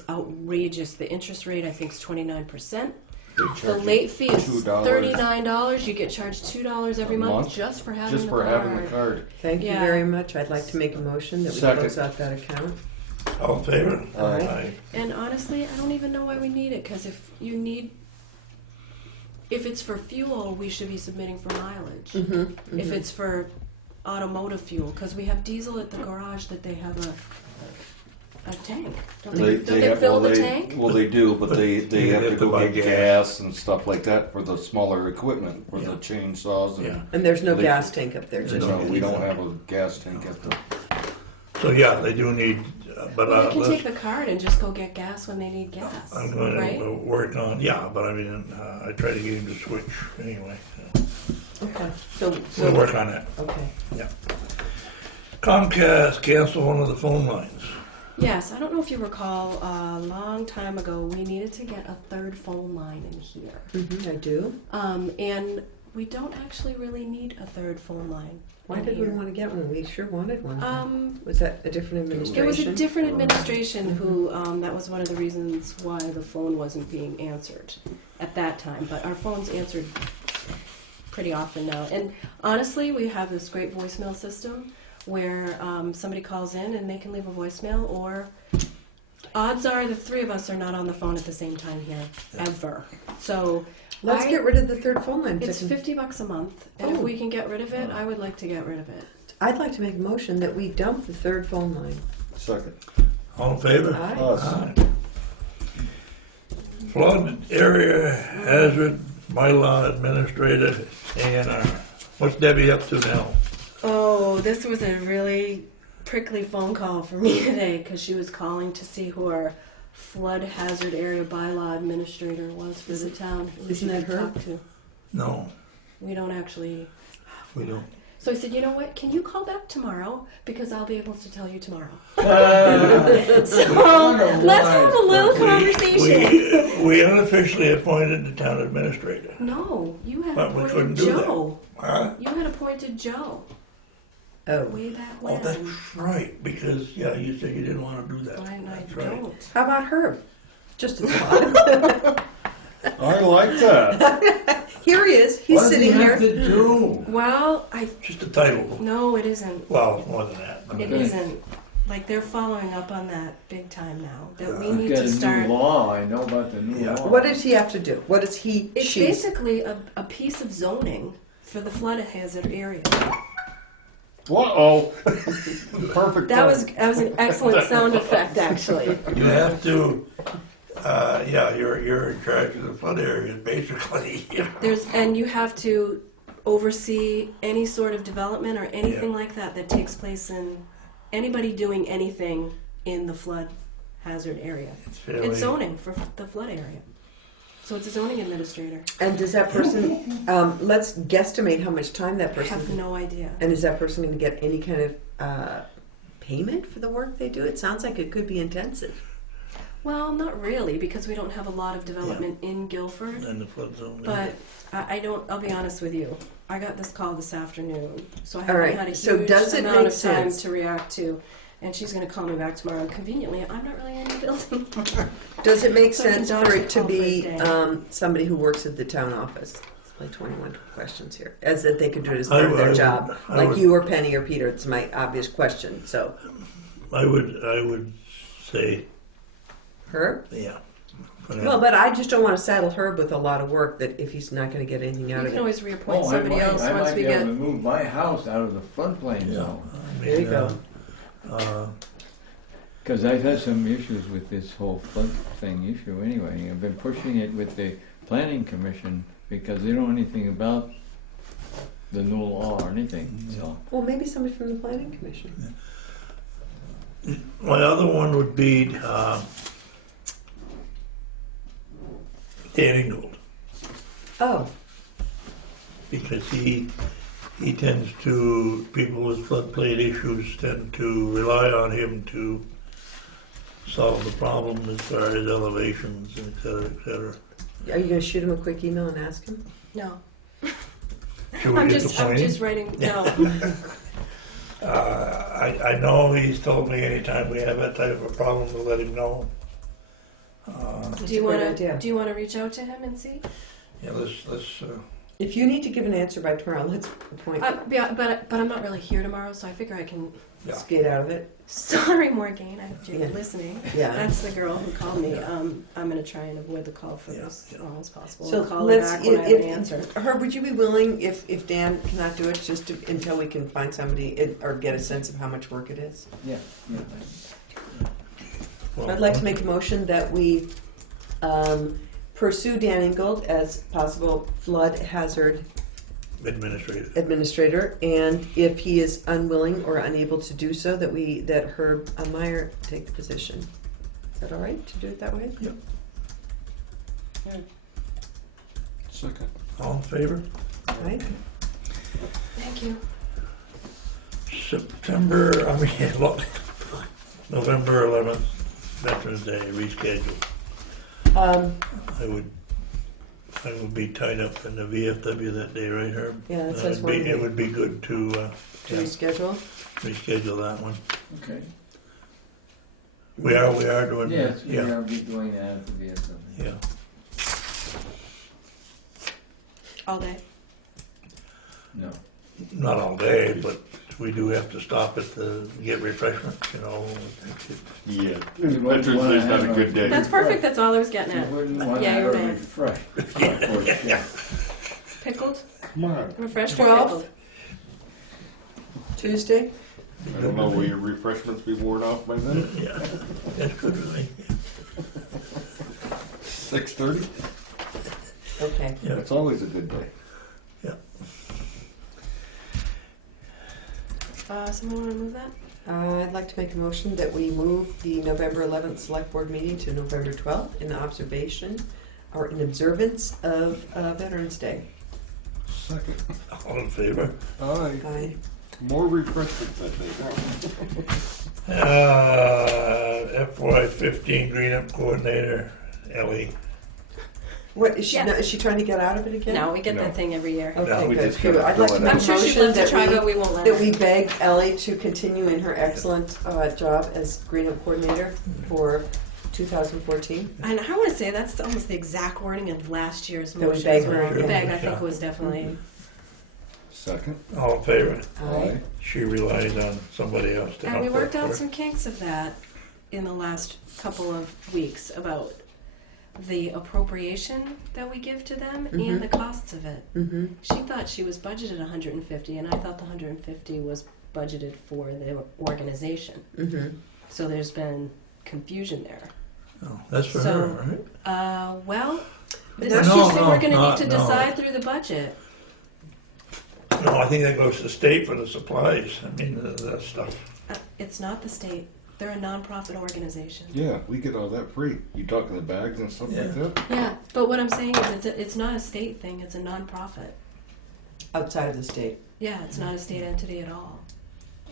outrageous. The interest rate I think is 29%. They The charge you late fee is $2 $39. You get charged $2 every A month month? just for having just the for card. having the card. Thank you Yeah. very much. I'd like to make a motion that we Second. close out that account. All in favor? Aye. And honestly, I don't even know why we need it, because if it's for fuel, we should be submitting for mileage. Mm-hmm. If it's for automotive fuel, because we have diesel at the garage that they have a tank. Don't they fill the tank? Well, they do, but they You have to have to go buy get gas. gas and stuff like that for the smaller equipment, for Yeah. the chainsaws. Yeah. And And there's no They- gas tank up there, just no, we don't have a gas tank at the. So, yeah, they do need, but Well, they can let's, take the card and just go get gas when they need gas, I'm going right? to work on, yeah, but I mean, I try to get him to switch anyway. So. okay. So We'll work on that. okay. Comcast canceled one of the phone lines. Yes, I don't know if you recall, a long time ago, we needed to get a third phone line in here. I do. And we don't actually really need a third phone line. Why in did we here. want to get one? We sure wanted one. Um, Was that a different administration? It was a different administration who, that was one of the reasons why the phone wasn't being answered at that time. But our phone's answered pretty often now. And honestly, we have this great voicemail system where somebody calls in and they can leave a voicemail, or odds are the three of us are not on the phone at the same time here, ever. So Let's get rid of the third phone line. it's $50 a month, and if Oh. we can get rid of it, I would like to get rid of it. I'd like to make a motion that we dump the third phone line. Second. All in favor? Aye. Us. Aye. Flood area hazard bylaw administrator, A&R. What's Debbie up to now? Oh, this was a really prickly phone call for me today, because she was calling to see who our flood hazard area bylaw administrator was for the town. who Isn't she that could her? talk to. No, We don't actually. we don't. So I said, you know what? Can you call back tomorrow, because I'll be able to tell you tomorrow. So let's have a little conversation. We unofficially appointed the town administrator. No, you had But we couldn't appointed do that. Joe. Huh? You had appointed Joe Oh. way back Oh, when. that's right, because, yeah, you said you didn't want to do that. I That's right. don't. How about her? Just a thought. I like that. Here he is. He's What does he sitting have here. to do? Well, Just a title. no, it isn't. Well, more than that. but- It isn't. Like, they're following up on that big time now. That we We've need got to a start. new law, I know about the new Yeah. law. What does he have to do? What does he? It's She's. basically a piece of zoning for the flood hazard area. Uh-oh. Perfect. That was an excellent sound effect, actually. You have to, yeah, you're in charge of the flood area, basically. And you have to oversee any sort of development or anything like that takes place in anybody doing anything in the flood hazard area. fairly- It's zoning for the flood area. So it's a zoning administrator. And does that person? Let's guesstimate how much time that I person. have no idea. And is that person going to get any kind of payment for the work they do? It sounds like it could be intensive. Well, not really, because we don't have a lot of development in Guilford. In the flood zone. But I don't. I'll be honest with you. I got this call this afternoon, so I All haven't right, had a so huge does it amount make of time sense? to react to. And she's going to call me back tomorrow. And conveniently, I'm not really in the building. Does it make So I can sense dodge for the it to call for a be day. somebody who works at the town office? It's like 21 questions here, as that they could do it as I part of would- their I job, would- I like would- you or Penny or Peter. It's my obvious question. So, I would say, Herb. yeah. for now. Well, but I just don't want to saddle Herb with a lot of work that if he's not going to get anything out You of can it. always reappoint Oh, somebody else I once might we be able get. to move my house out of the floodplain Yeah. zone. I There you mean, go. Because I've had some issues with this whole flood thing issue anyway. I've been pushing it with the planning commission because they don't know anything about the new law or anything, so. Well, maybe somebody from the planning commission. My other one would be Dan Ingold, Oh, because he tends to, people with floodplain issues tend to rely on him to solve the problem as far as elevations and et cetera, et cetera. are you going to shoot him a quick email and ask him? No, Should we I'm get the just plane? writing. No, I know he's told me anytime we have that type of a problem to let him know. Do you a great wanna idea. do you wanna reach out to him and see? Yeah, let's, If you need to give an answer by tomorrow, let's appoint, Yeah, but I'm not really here tomorrow, so I figure I can. yeah. skate out of it. Sorry, Morgan, I hope you're Yeah. listening. Yeah. That's the girl who called me. I'm gonna try and avoid the call for Yeah, as yeah. long as possible. So I'll call her let's, back when I have an answer. Herb, would you be willing, if Dan cannot do it, just to, until we can find somebody or get a sense of how much work it is? Yeah, yeah. Well, I'd like to make a motion that we pursue Dan Ingold as possible flood hazard Administrative. administrator, and if he is unwilling or unable to do so, that Herb Meyer take the position. Is that all right to do it that way? Yep. Second. All in favor? Right? Thank you. Look, November 11th, Veterans Day, rescheduled. I would be tied up in the VFW that day, right, Herb? Yeah, that says It would be good to To yeah, reschedule? reschedule that one. Okay. We are doing Yes, that, we yeah, are be doing that at the VFW. yeah. All day. No. Not all day, but we do have to stop it to get refreshments, you know. Yeah. You wouldn't Veterans wanna Day's not a have good day. That's perfect. That's all I was getting You at. wouldn't want to Yeah, have you're a right. refresh. Yeah. Pickled, Come on. refreshed, or 12th? pickled. Tuesday? I don't know, will your refreshments be worn off by then? Yeah, that's good with me. 6:30? Okay. Yeah. That's always a good day. Someone want to move that? I'd like to make a motion that we move the November 11th Select Board meeting to November 12th in observation or in observance of Veterans Day. Second. All in favor? Aye. Aye. More refreshments that day. FY15 Green Up Coordinator, Ellie. What, is she, Yeah. is she trying to get out of it again? No, we get No. that thing every year. Okay, No, we good. just gotta I'd like to fill it make out. I'm a sure she'd motion love to that try, we, but we won't let that her. we beg Ellie to continue in her excellent job as Green Up Coordinator for 2014. And I want to say that's almost the exact wording of last year's That we motion. beg as well. her The again. beg, I think, Yeah. was definitely. Second. All in favor? Aye. She relies on somebody else to And help we worked her. out some kinks of that in the last couple of weeks about the appropriation that we give to them Mhm. and the costs of it. Mm-hmm. She thought she was budgeted 150, and I thought the 150 was budgeted for the organization. Mm-hmm. So there's been confusion there. Oh, that's for So- her, right? Well, this No, is something no, we're going to not- need to no. decide through the budget. No, I think that goes to the state for the supplies. I mean, that stuff. It's not the state. They're a nonprofit organization. Yeah, we get all that free. You talking the bags and stuff like Yeah. that? Yeah, but what I'm saying is it's not a state thing. It's a nonprofit. Outside of the state. Yeah, it's not a state entity at all.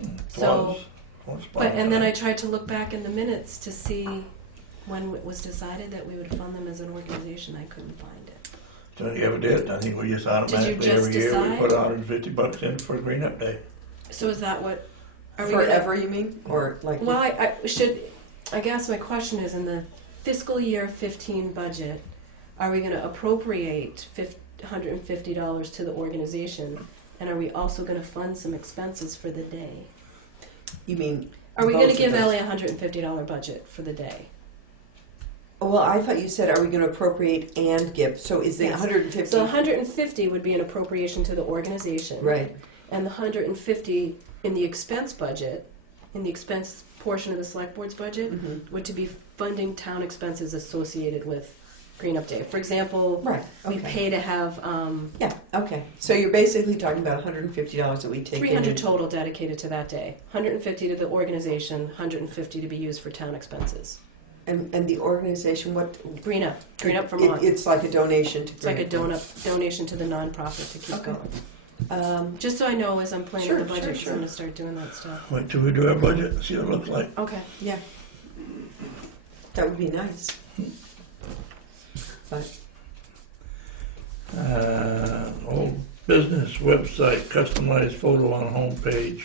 Plus, So, plus but and then I bonus. tried to look back in the minutes to see when it was decided that we would fund them as an organization. I couldn't find it. So you ever did? I think we just automatically just every year we decide? put $150 in for Green Up Day. So is that what? Are we gonna- Forever, you mean? Or like? Well, I should. I guess my question is, in the fiscal year 15 budget, are we going to appropriate $150 to the organization, and are we also going to fund some expenses for the day? You mean? Are we going both to of give those? Ellie a $150 budget for the day? Oh, well, I thought you said, are we going to appropriate and give? So is the Yes. 150? So 150 would be an appropriation to the organization, Right. and the 150 in the expense budget, in the expense portion of the select board's budget, Mm-hmm. would to be funding town expenses associated with Green Up Day. For example, Right. we Okay. pay to have Yeah. Okay. So you're basically talking about $150 that we take 300 in. total dedicated to that day. 150 to the organization, 150 to be used for town expenses. And the organization, what? Green Up Vermont. It's like a donation to. It's like a donation to the nonprofit to keep Okay. going. Just so I know as I'm playing Sure, with the budget, sure, 'cause sure. I'm going to start doing that stuff. Wait till we do our budget and see what it looks like. Okay. Yeah. That would be nice. But Old business website, customized photo on homepage.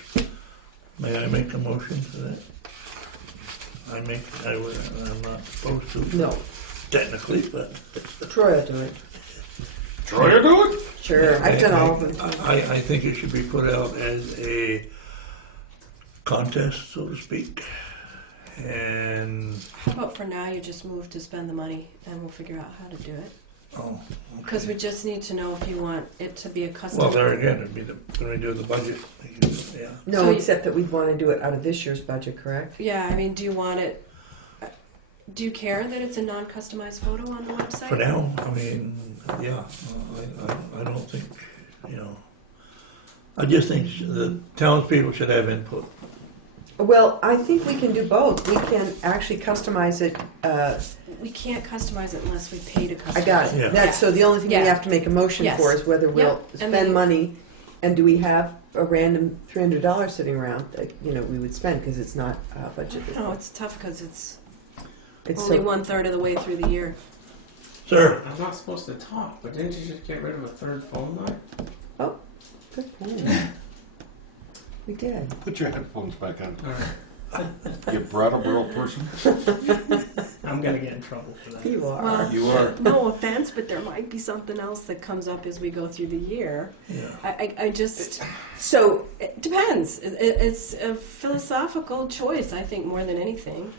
May I make a motion for that? I I'm not supposed to. No, Technically, but. Troy will do it. Try to do it. Sure, I've done all of them. I think it should be put out as a contest, so to speak. And, How about for now you just move to spend the money and we'll figure out how to do it? oh. Because we just need to know if you want it to be a custom. Well, there again, it'd be when we do the budget, yeah. No, So- except that we'd want to do it out of this year's budget, correct? Yeah, I mean, do you want it? Do you care that it's a non-customized photo on the website? For now, I mean, yeah, I don't think, I just think the townspeople should have input. Well, I think we can do both. We can actually customize it. We can't customize it unless we pay to customize. I got Yeah. it. That's, so the only thing we Yeah. have to make a motion Yes. for is whether we'll Yep. And spend then- money, and do we have a random $300 sitting around that, we would spend, because it's not budgeted. No, it's tough because it's It's only so, 1/3 of the way through the year. Sir, I'm not supposed to talk, but didn't you just get rid of a third phone line? good point. We did. Put your headphones back on. Alright. You Brattleboro person? I'm gonna get in trouble for that. You are. Well, You are. no offense, but there might be something else that comes up as we go through the year. yeah. I just, So, it depends. It's a philosophical choice, I think, more than anything.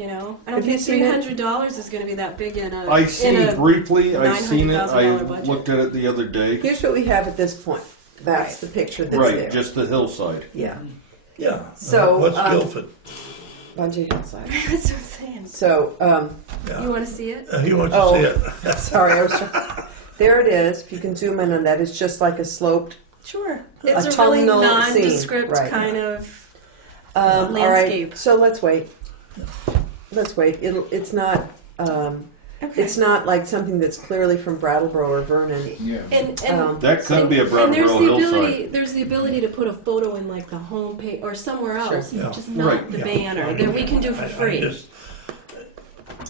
I don't Have you think seen it? $300 is going to be that big in a. I seen in a, briefly, I seen it, I $900,000 budget. looked at it the other day. here's what we have at this point. That's Right. the picture that's Right, there. just the hillside. Yeah. Yeah. So, What's um, Guilford? Bungee hillside. That's what I'm saying. So, Yeah. You want to see it? He wants to Oh. see it. sorry, I was there it is. If you can zoom in on that, it's just like a sloped Sure. It's a really autumnal scene, nondescript right. kind of. all right. Landscape. So let's wait. Let's wait. It's not. It's not like something that's clearly from Brattleboro or Vernon. Yeah. And That could be a and Brattleboro hillside. there's the ability to put a photo in like the home page or somewhere else, Sure. Yeah. just not Right. the Yeah. banner that we can do for free.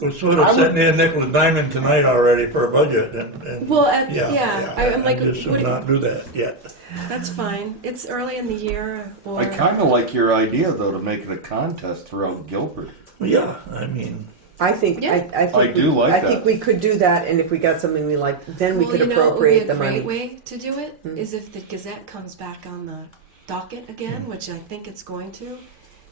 We're sort of sitting there nickel and diamond tonight already for a budget, and Well, I'm like, I just what would do you- not do that yet. that's fine. It's early in the year, or I kinda like your idea though, to make it a contest throughout Guilford. Well, yeah, I mean, I think. Yeah. I think. I do like I that. think we could do that, and if we got something we like, then we well, could you know, appropriate it the would be a money. great way to do it Mm. is if the Gazette comes back on the docket again, which I think it's going to,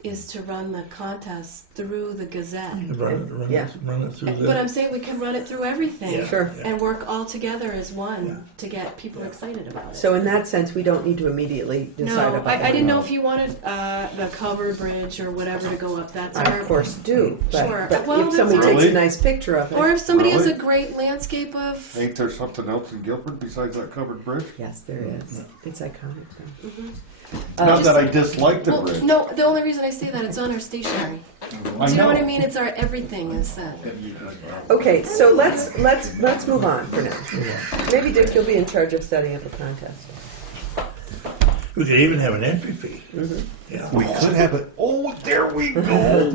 is to run the contest through the Gazette. run Yeah. it through the. But I'm saying we can run it through everything. Yeah, Sure. yeah. And work all together as one Yeah. to get people excited about it. So in that sense, we don't need to immediately decide No, about I that. didn't know if you wanted the covered bridge or whatever to go up. That's I our. of course do, but, Sure. but Well, if somebody that's- takes a Really? nice picture of it, Or if somebody has a Really? great landscape of. Ain't there something else in Guilford besides that covered bridge? yes, there is. It's iconic. Though. Mhm. Not just- that I dislike the Well, bridge. no, the only reason I say that it's on our stationery. I Do you know what I know. mean? It's our everything is that. Okay, so let's move on for now. Maybe Dick, you'll be in charge of setting up a contest. We could even have an entry fee. Mhm. Yeah. We could have it. Oh, there we go.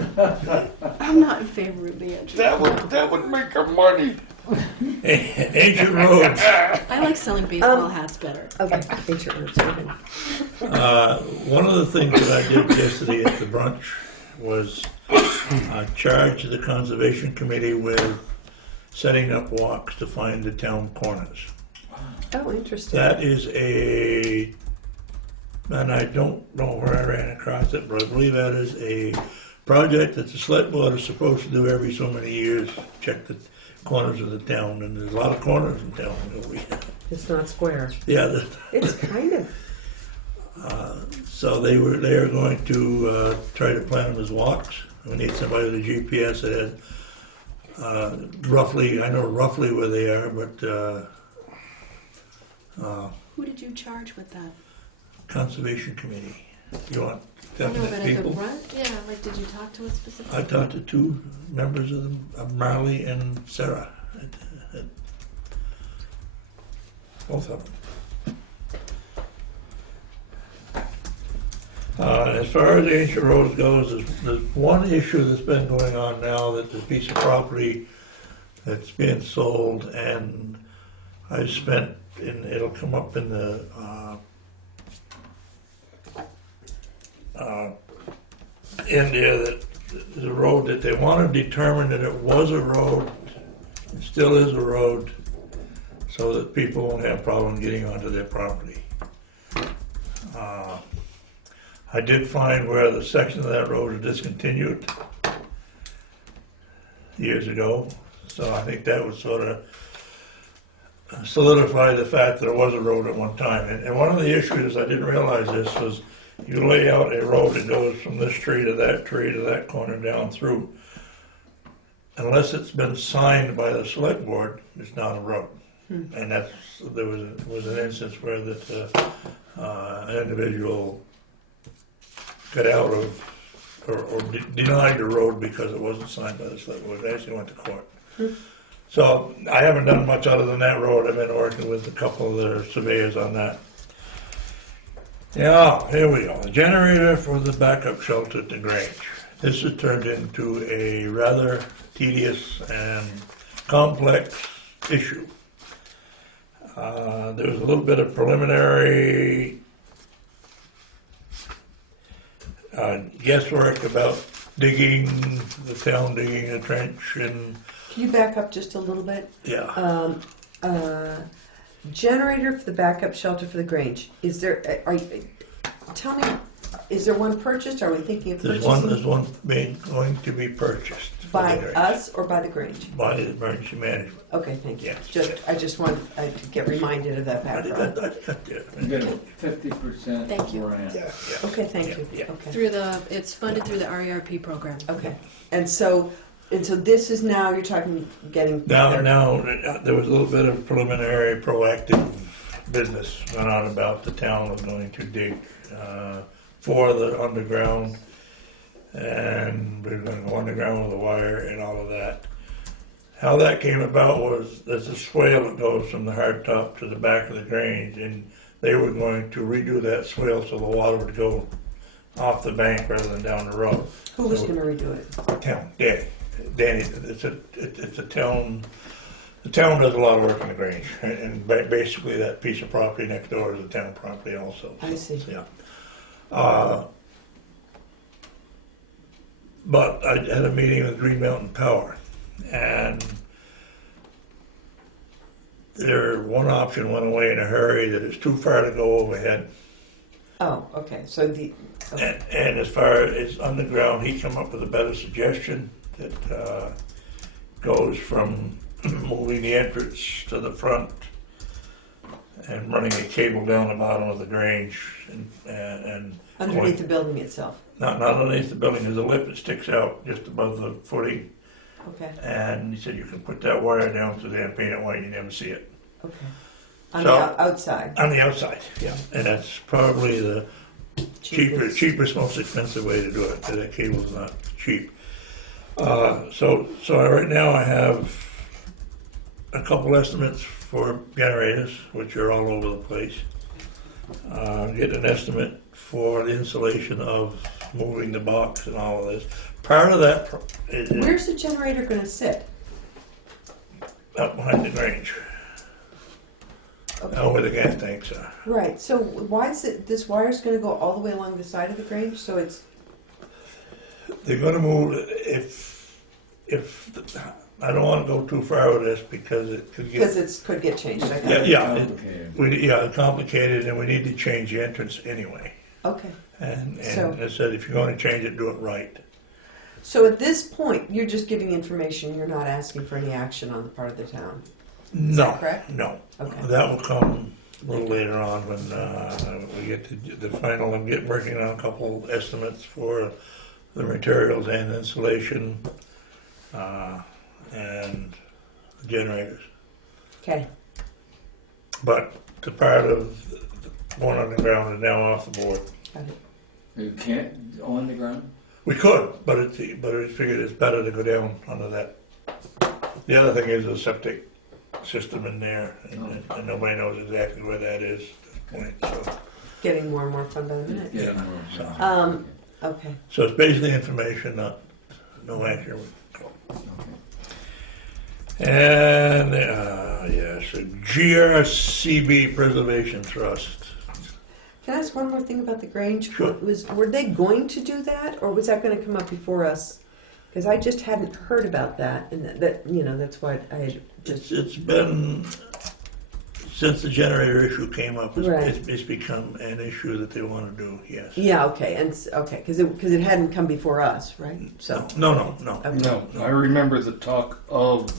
I'm not in favor of the entry. That would make our money. Ancient roads. I like selling baseball hats better. Okay, ancient roots. Okay. One of the things that I did yesterday at the brunch was charge the conservation committee with setting up walks to find the town corners. Oh, interesting. That is and I don't know where I ran across it, but I believe that is a project that the select board is supposed to do every so many years, check the corners of the town, and there's a lot of corners in town. It's not square. Yeah, It's kind of. so they are going to try to plan them as walks. We need somebody with a GPS that has roughly, I know roughly where they are, but Who did you charge with that? conservation committee. You want I know, but definite at the people? brunch, yeah. Like, did you talk to us specifically? I talked to two members of them, Marley and Sarah. Both of them. As far as ancient roads goes, there's one issue that's been going on now, that the piece of property that's being sold, and I spent, it'll come up in the India, that the road that they want to determine that it was a road, it still is a road, so that people won't have problem getting onto their property. I did find where the section of that road is discontinued years ago, so I think that would sort of solidify the fact that it was a road at one time. And one of the issues, I didn't realize this, was you lay out a road that goes from this tree to that corner down through. Unless it's been signed by the select board, it's not a road. And there was an instance where that an individual got out of or denied the road because it wasn't signed by the select board. They actually went to court. So I haven't done much other than that road. I've been working with a couple of the surveyors on that. Yeah, here we go. The generator for the backup shelter at the Grange. This has turned into a rather tedious and complex issue. There was a little bit of preliminary guesswork about digging a trench, and Can you back up just a little bit? yeah. Generator for the backup shelter for the Grange. Is there? Tell me, is there one purchased? Are we thinking of There's purchasing one going to be purchased by the Grange. us or by the Grange? By the emergency management. Okay, thank you. Yes. I just want to get reminded of that I background. got there. You get a 50% Thank you. grant. Yeah. Okay, thank you. Yeah. Okay. It's funded through the RERP program. Okay. And so this is now you're talking getting Now, there was a little bit of preliminary proactive business went on about the town was going to dig for the underground, and we were going to go underground with the wire and all of that. How that came about was there's a swale that goes from the hard top to the back of the Grange, and they were going to redo that swale so the water would go off the bank rather than down the road. who was So- going to redo it? Town, Danny, it's a town, the town does a lot of work in the Grange, and basically that piece of property next door is a town property also. I see. Yeah. But I had a meeting with Green Mountain Power, and their one option went away in a hurry, that it's too far to go overhead. Oh, okay. So And as far as underground, he came up with a better suggestion that goes from moving the entrance to the front and running a cable down the bottom of the Grange and underneath the building itself. not underneath the building. There's a lip that sticks out just above the footing, Okay. and he said you can put that wire down through there and paint it white. You never see it Okay. On So- the outside. on the outside. Yeah, and that's probably the cheapest, most expensive way to do it, because that cable's not cheap. So right now I have a couple estimates for generators, which are all over the place. Get an estimate for the installation of moving the box and all of this. Part of that is Where's the generator going to sit? up behind the Grange, Okay. where the gas tanks are. Right. So why is it this wire's going to go all the way along the side of the Grange? So it's They're going to move I don't want to go too far with this because it could because get it could get changed. I got yeah it. yeah Complicated. complicated, and we need to change the entrance anyway. Okay. And So- I said if you're going to change it, do it right. So at this point, you're just giving information. You're not asking for any action on the part of the town. Is No, that correct? no. Okay. That will come a little later on when we get to the final. I'm working on a couple estimates for the materials and installation and the generators. Okay. But the part of going underground is now off the board. Got it. You can't on the ground? We could, but it's figured it's better to go down under that. The other thing is the septic system in there, and nobody knows exactly where that is at this point. Getting more and more fun by the minute. Yeah. So- Okay. So it's basically information, no action. And yes, a GRCB Preservation Trust. Can I ask one more thing about the Grange? Sure. Were they going to do that, or was that going to come up before us? Because I just hadn't heard about that, and that you know, that's what I had just. It's been, since the generator issue came up, Right. it's become an issue that they want to do, yes. Yeah, okay, and okay, because it hadn't come before us, right? So No. okay. No, I remember the talk of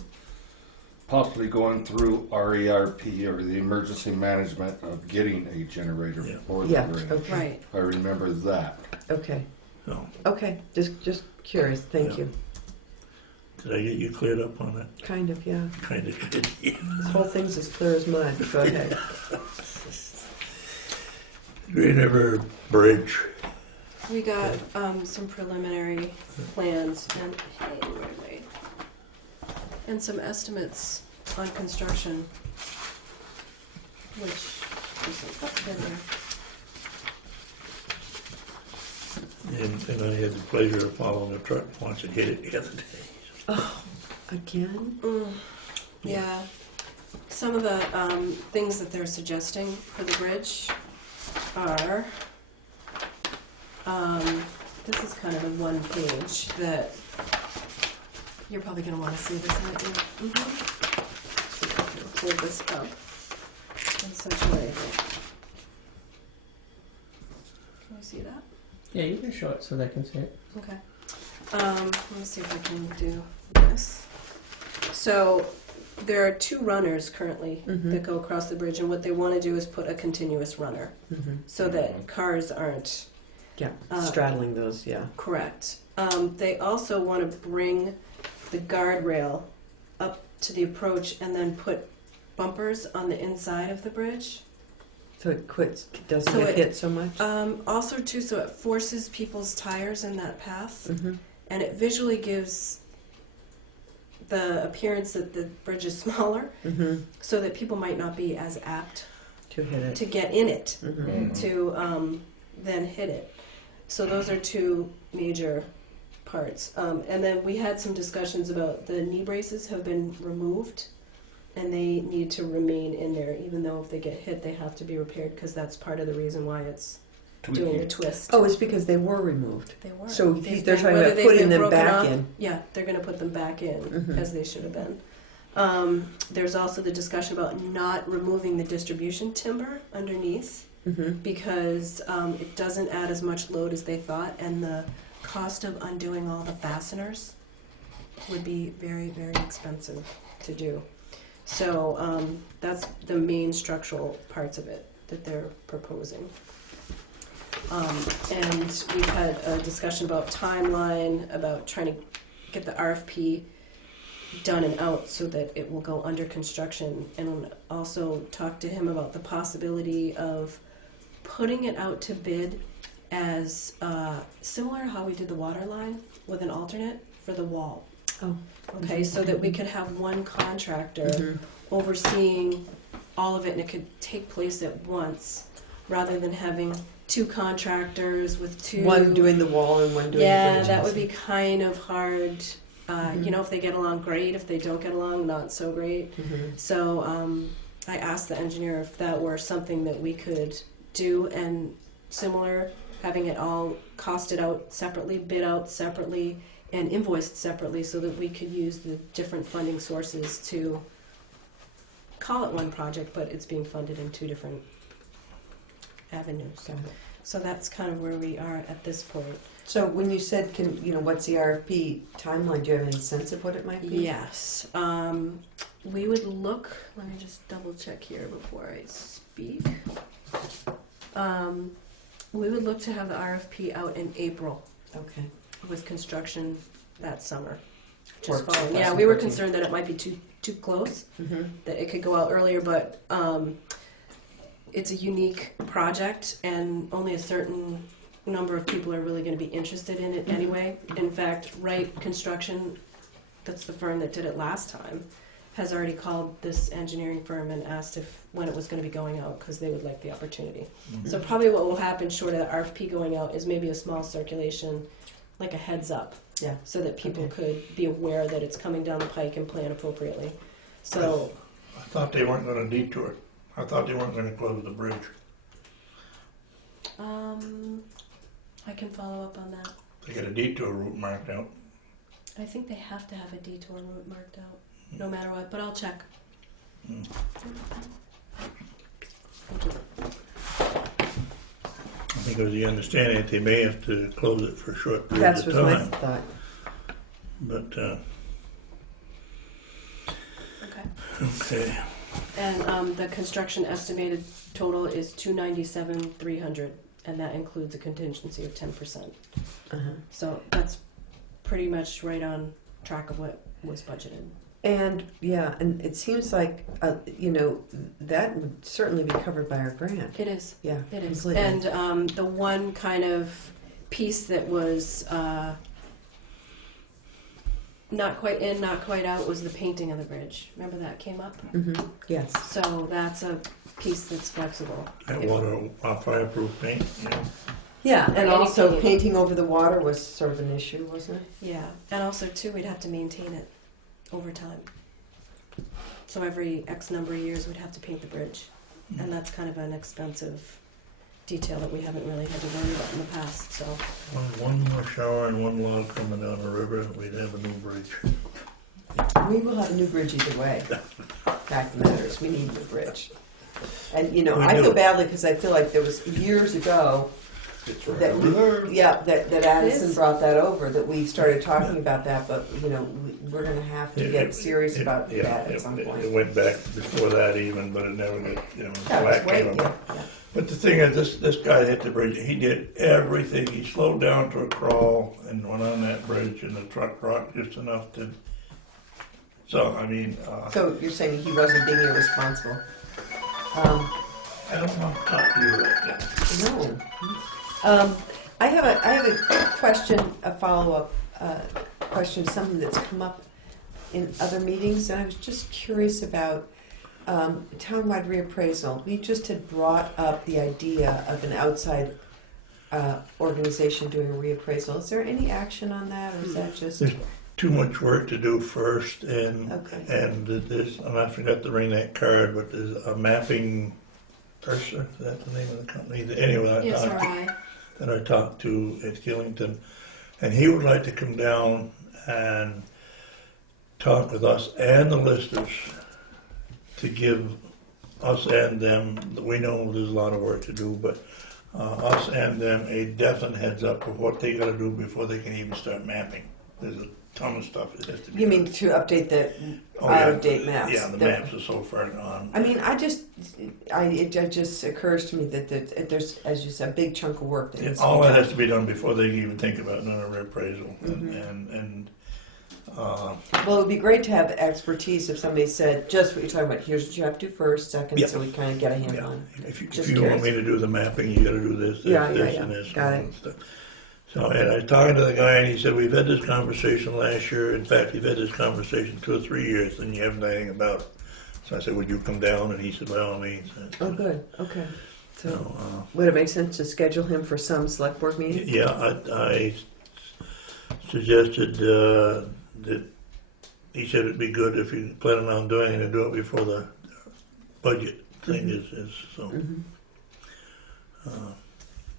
possibly going through RERP or the emergency management of getting a generator Yeah. for the Yeah, bridge. okay. Right. I remember that. Okay. So, Okay. Just curious. Thank Yeah. you. did I get you cleared up on that? Kind of, yeah. Kind of did, yeah. This whole thing's as clear as mud. Go ahead. Green River Bridge. We got some preliminary plans and and some estimates on construction, which isn't up there. And I had the pleasure of following a truck once it hit it the other day. Oh, again? Yeah. Some of the things that they're suggesting for the bridge are, this is kind of the one page that you're probably going to want to see this, aren't you? See if I can hold this up in such a way. Can you see that? Yeah, you can show it so they can see it. Okay. Let me see if I can do this. So there are two runners currently that go across the bridge, and what they want to do is put a continuous runner so that cars aren't Yeah, straddling those, yeah. correct. They also want to bring the guardrail up to the approach and then put bumpers on the inside of the bridge. So it doesn't So get it- hit so much? Also, too, so it forces people's tires in that path, Mm-hmm. and it visually gives the appearance that the bridge is smaller, Mm-hmm. so that people might not be as apt To hit it. to get in it Mm-hmm. to then hit it. So those are two major parts. And then we had some discussions about the knee braces have been removed, and they need to remain in there, even though if they get hit, they have to be repaired, because that's part of the reason why it's doing the twist. Oh, it's because they were removed. They were. So They've they're been- talking whether about they've putting been them broken back up- in. Yeah, they're going to put them back in Mhm. as they should have been. There's also the discussion about not removing the distribution timber underneath, Mm-hmm. because it doesn't add as much load as they thought, and the cost of undoing all the fasteners would be very, very expensive to do. So that's the main structural parts of it that they're proposing. And we've had a discussion about timeline, about trying to get the RFP done and out so that it will go under construction, and also talk to him about the possibility of putting it out to bid as similar to how we did the water line with an alternate for the wall. Oh. Okay, so that we could have one contractor Mhm. overseeing all of it, and it could take place at once, rather than having two contractors with two. One doing the wall and one doing Yeah, the bridge. that would be kind of hard. You know, if they get along, great. If they don't get along, not so great. Mhm. So I asked the engineer if that were something that we could do, and similar, having it all costed out separately, bid out separately, and invoiced separately, so that we could use the different funding sources to call it one project, but it's being funded in two different avenues. Got it. So that's kind of where we are at this point. So when you said, what's the RFP timeline? Do you have any sense of what it might be? Yes. We would look, let me just double check here before I speak. We would look to have the RFP out in April Okay. with construction that summer. Or Just following. 2014. Yeah, we were concerned that it might be too close, Mm-hmm. that it could go out earlier, but it's a unique project, and only a certain number of people are really going to be interested in it anyway. In fact, Wright Construction, that's the firm that did it last time, has already called this engineering firm and asked when it was going to be going out, because they would like the opportunity. So probably what will happen short of the RFP going out is maybe a small circulation, like a heads up, Yeah. so that people could be aware that it's coming down the pike and plan appropriately. So I thought they weren't gonna detour. I thought they weren't gonna close the bridge. I can follow up on that. They got a detour route marked out. I think they have to have a detour route marked out, no matter what, but I'll check. Thank you. Because you understand that they may have to close it for a short period That's of what my time. thought. But, Okay. okay. And the construction estimated total is $297,300, and that includes a contingency of 10%. Uh-huh. So that's pretty much right on track of what was budgeted. And yeah, and it seems like you know, that would certainly be covered by our grant. It is. Yeah, It is. completely. And the one kind of piece that was not quite in, not quite out was the painting of the bridge. Remember that came up? Mm-hmm. Yes. So that's a piece that's flexible. That If- water, fireproof paint, Yeah, and Anything also you- painting over the water was sort of an issue, wasn't it? Yeah, and also too, we'd have to maintain it over time. So every X number of years, we'd have to paint the bridge, and that's kind of an expensive detail that we haven't really had to worry about in the past. So one more shower and one log coming down the river, and we'd have a new bridge. We will have a new bridge either way. Fact of the matter is, we need a new bridge. And you know, We I do. feel badly because I feel like there was years ago It's right that over there. that Addison is. brought that over, that we started talking about that, but you know, we're going to have to get serious about that at some point. It went back before that even, but it never got, That was flat way, came yeah, up. yeah. But the thing is, this guy hit the bridge, he did everything, he slowed down to a crawl and went on that bridge, and the truck rocked just enough to, so, I mean, So you're saying he wasn't being irresponsible? I don't want to talk to you right now. No. I have a question, a follow-up question, something that's come up in other meetings, and I was just curious about townwide reappraisal. We just had brought up the idea of an outside organization doing a reappraisal. Is there any action on that, or is that just There's too much work to do first, and okay? there's, and I forgot to bring that card, but there's a mapping person, is that the name of the company? Anyway, yes, I. that I talked to at Killington, and he would like to come down and talk with us and the listers to give us and them, we know there's a lot of work to do, but us and them a definite heads up of what they gotta do before they can even start mapping. There's a ton of stuff that has to be You done. mean to update the Oh, yeah. out-of-date maps? Yeah, the That- maps are so far gone. I mean, it just occurs to me that there's, as you said, a big chunk of work that needs to be All that done. has to be done before they even think about doing a reappraisal, Mm-hmm. and Well, it would be great to have the expertise if somebody said, just what you're talking about, here's what you have to do first, second, Yeah. so we kind of get a handle yeah, on it. if Just you want curious. me to do the mapping, you gotta do this, Yeah, this, yeah, and yeah. this. Got and it. stuff. So, and I was talking to the guy, and he said, we've had this conversation last year, in fact, we've had this conversation 2 or 3 years, and you haven't done anything about it. So I said, would you come down? And he said, by all means. Oh, good, okay. So, So, would it make sense to schedule him for some select board meeting? yeah, I suggested that he said it'd be good if you planning on doing it, to do it before the budget thing is so. Mhm.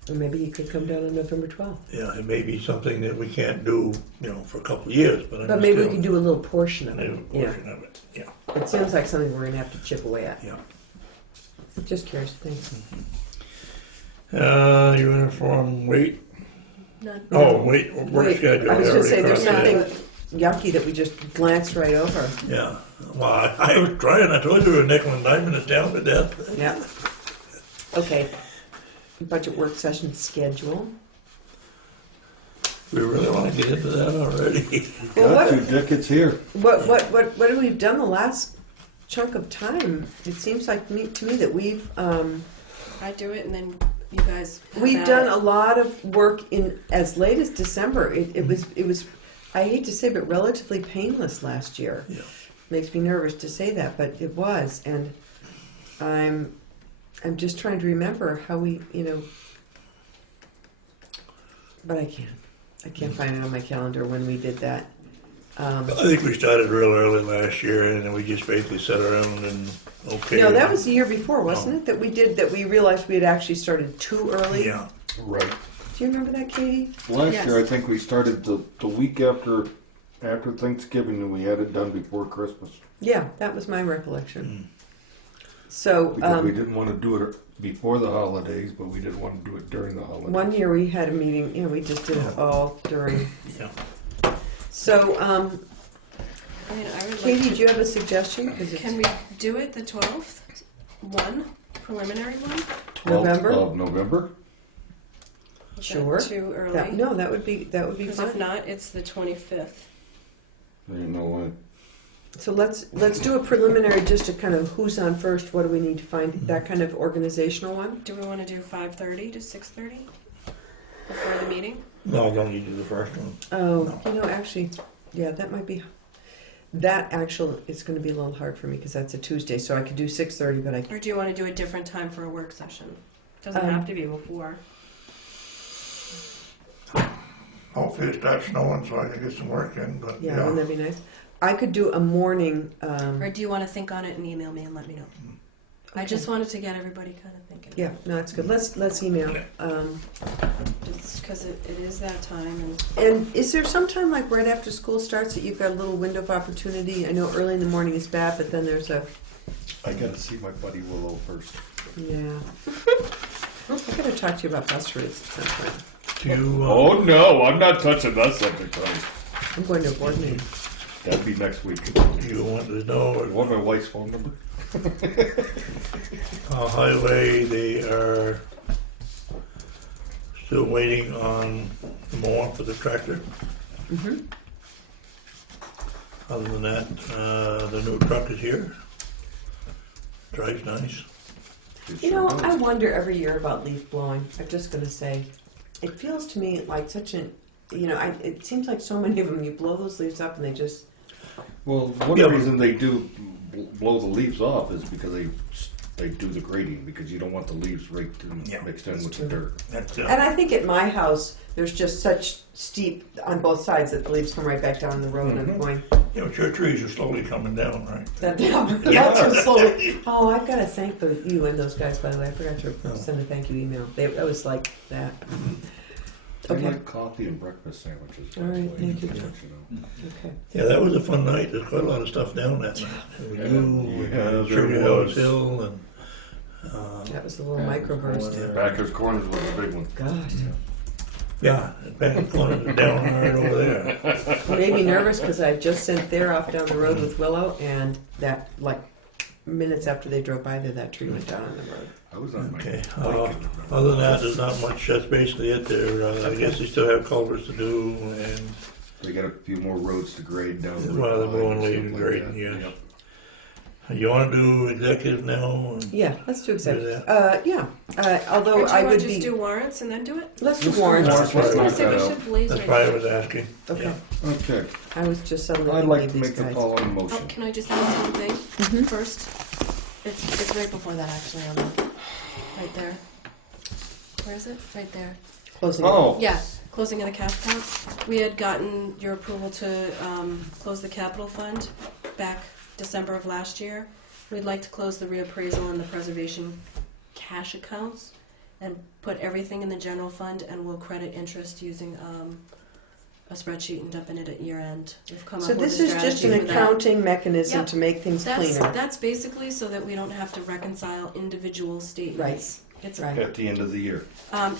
Or maybe he could come down on November 12th. Yeah, it may be something that we can't do, for a couple of years, but I But mean, maybe we still, can do a little portion of maybe it. a Yeah, portion of it. Yeah, it sounds like something we're gonna have to chip away at. yeah. Just curious, thanks. Uniform weight. None. Oh, wait, work Wait, schedule. I was we gonna already say, there's covered that. something yucky that we just glanced right over. Yeah, well, I was trying. I told you we were nickel and diming it down to death. Yeah. Okay. Budget work session schedule. We really want to get into that already. Well, Got what- to, Dick, it's here. What have we done the last chunk of time? It seems like to me that we've I do it, and then you guys. have we've at done it. a lot of work in as late as December. It was I hate to say, but relatively painless last year. Yeah. Makes me nervous to say that, but it was, and I'm just trying to remember how we, but I can't find it on my calendar when we did that. I think we started real early last year, and then we just basically sat around and okay. No, that was the year before, wasn't it? That we realized we had actually started too early. Yeah, Right. Do you remember that, Katie? Last Yes. year, I think we started the week after after Thanksgiving, and we had it done before Christmas. Yeah, that was my recollection. So, Because we didn't want to do it before the holidays, but we didn't want to do it during the holidays. one year we had a meeting, we just did it all during. Yeah. So, I mean, I would Katie, like do you have a suggestion? 'Cause it's Can we do it the 12th? One preliminary one? 12th November? of November? Is Sure. that too early? No, that would be Because if fine. not, it's the 25th. You know what? So let's do a preliminary, just to kind of who's on first, what do we need to find, that kind of organizational one. Do we want to do 5:30 to 6:30 before the meeting? No, don't you do the first one? Oh, actually, yeah, that might be. That actually, it's going to be a little hard for me because that's a Tuesday, so I could do 6:30, but I. Or do you want to do a different time for a work session? Doesn't Um, have to be before. Hopefully it starts snowing so I can get some work in, but Yeah, wouldn't that be nice? I could do a morning. Or do you want to think on it and email me and let me know? I just wanted to get everybody kind of thinking. Yeah, no, that's good. Let's email. Just because it is that time. And is there some time, like right after school starts, that you've got a little window of opportunity? I know early in the morning is bad, but then there's a. I gotta see my buddy Willow first. Yeah. I gotta talk to you about bus routes at some point. do you, Oh no, I'm not touching that subject, honey. I'm going to a board meeting. That'd be next week. do you want to know You want my wife's phone number? highway, they are still waiting on the mower for the tractor. Mm-hmm. Other than that, the new truck is here. Drives nice. You know, I wonder every year about leaf blowing. I'm just going to say, it feels to me like such an, it seems like so many of them, you blow those leaves up and they just, Well, one reason they do blow the leaves off is because they do the grading, because you don't want the leaves raked and Yeah, mixed in that's with true. the dirt. That's and I think at my house, there's just such steep on both sides that the leaves come right back down the road and I'm going, but your trees are slowly coming down, right? that too slowly. Oh, I've got to thank you and those guys, by the way. I forgot to Oh. send a thank you email. It was like that. I Okay. like coffee and breakfast sandwiches. All right, so I thank just you. let you know. Okay. Yeah, that was a fun night. There's quite a lot of stuff down that night. Yeah, You, there Sugar Hills was. Hill, and That was a little microburst. Backers Corners was a big one. Gosh. yeah, back corner is down hard over there. It made me nervous because I just sent there off down the road with Willow, and that, like, minutes after they drove by there, that tree went down on the road. I was on my Okay. bike. Other than that, there's not much. That's basically it there. I guess they still have culverts to do, and They got a few more roads to grade down. Well, they're Route 5 going and late stuff and like grading, that. yes. Yep. you want to do executive now? Yeah, let's do executive. that. Yeah. Or Although do you I want would to just be. do warrants and then do it? Let's do Let's do warrants. warrants. I was going Let's to say we knock that should blaze That's right why I now. was asking. Okay. Okay, I was just suddenly I'd thinking like of to these make the guys. following Oh, motion. can I just add one thing Mhm. first? It's right before that actually on the, right there. Where is it? Right there. Closing. Oh, Yeah, closing of the cash account. We had gotten your approval to close the capital fund back December of last year. We'd like to close the reappraisal and the preservation cash accounts and put everything in the general fund, and we'll credit interest using a spreadsheet and dumping it at year end. We've come So up with this a is just strategy an for that. accounting mechanism Yep. to make things cleaner. That's basically so that we don't have to reconcile individual statements. It's Right. at the end of the year.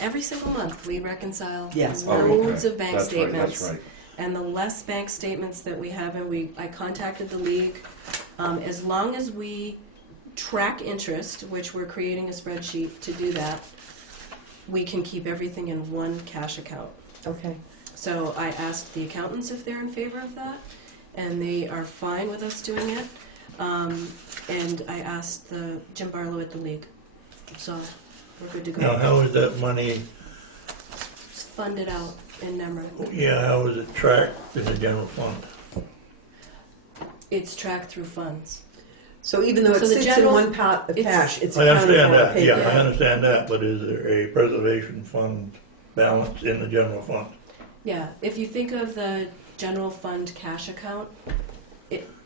every single month we reconcile Yes. Oh, loads okay. of bank That's right, statements. that's right. And the less bank statements that we have, and I contacted the league, as long as we track interest, which we're creating a spreadsheet to do that, we can keep everything in one cash account. Okay. So I asked the accountants if they're in favor of that, and they are fine with us doing it. And I asked Jim Barlow at the league, so we're good to go. Now, how is that money? It's funded out in NEMRIC. Yeah, how is it tracked in the general fund? It's tracked through funds. So even though it So the sits in general- one pot of it's- cash, it's I accounted understand for that. paid. Yeah, yeah. I understand that. But is there a preservation fund balance in the general fund? Yeah, if you think of the general fund cash account,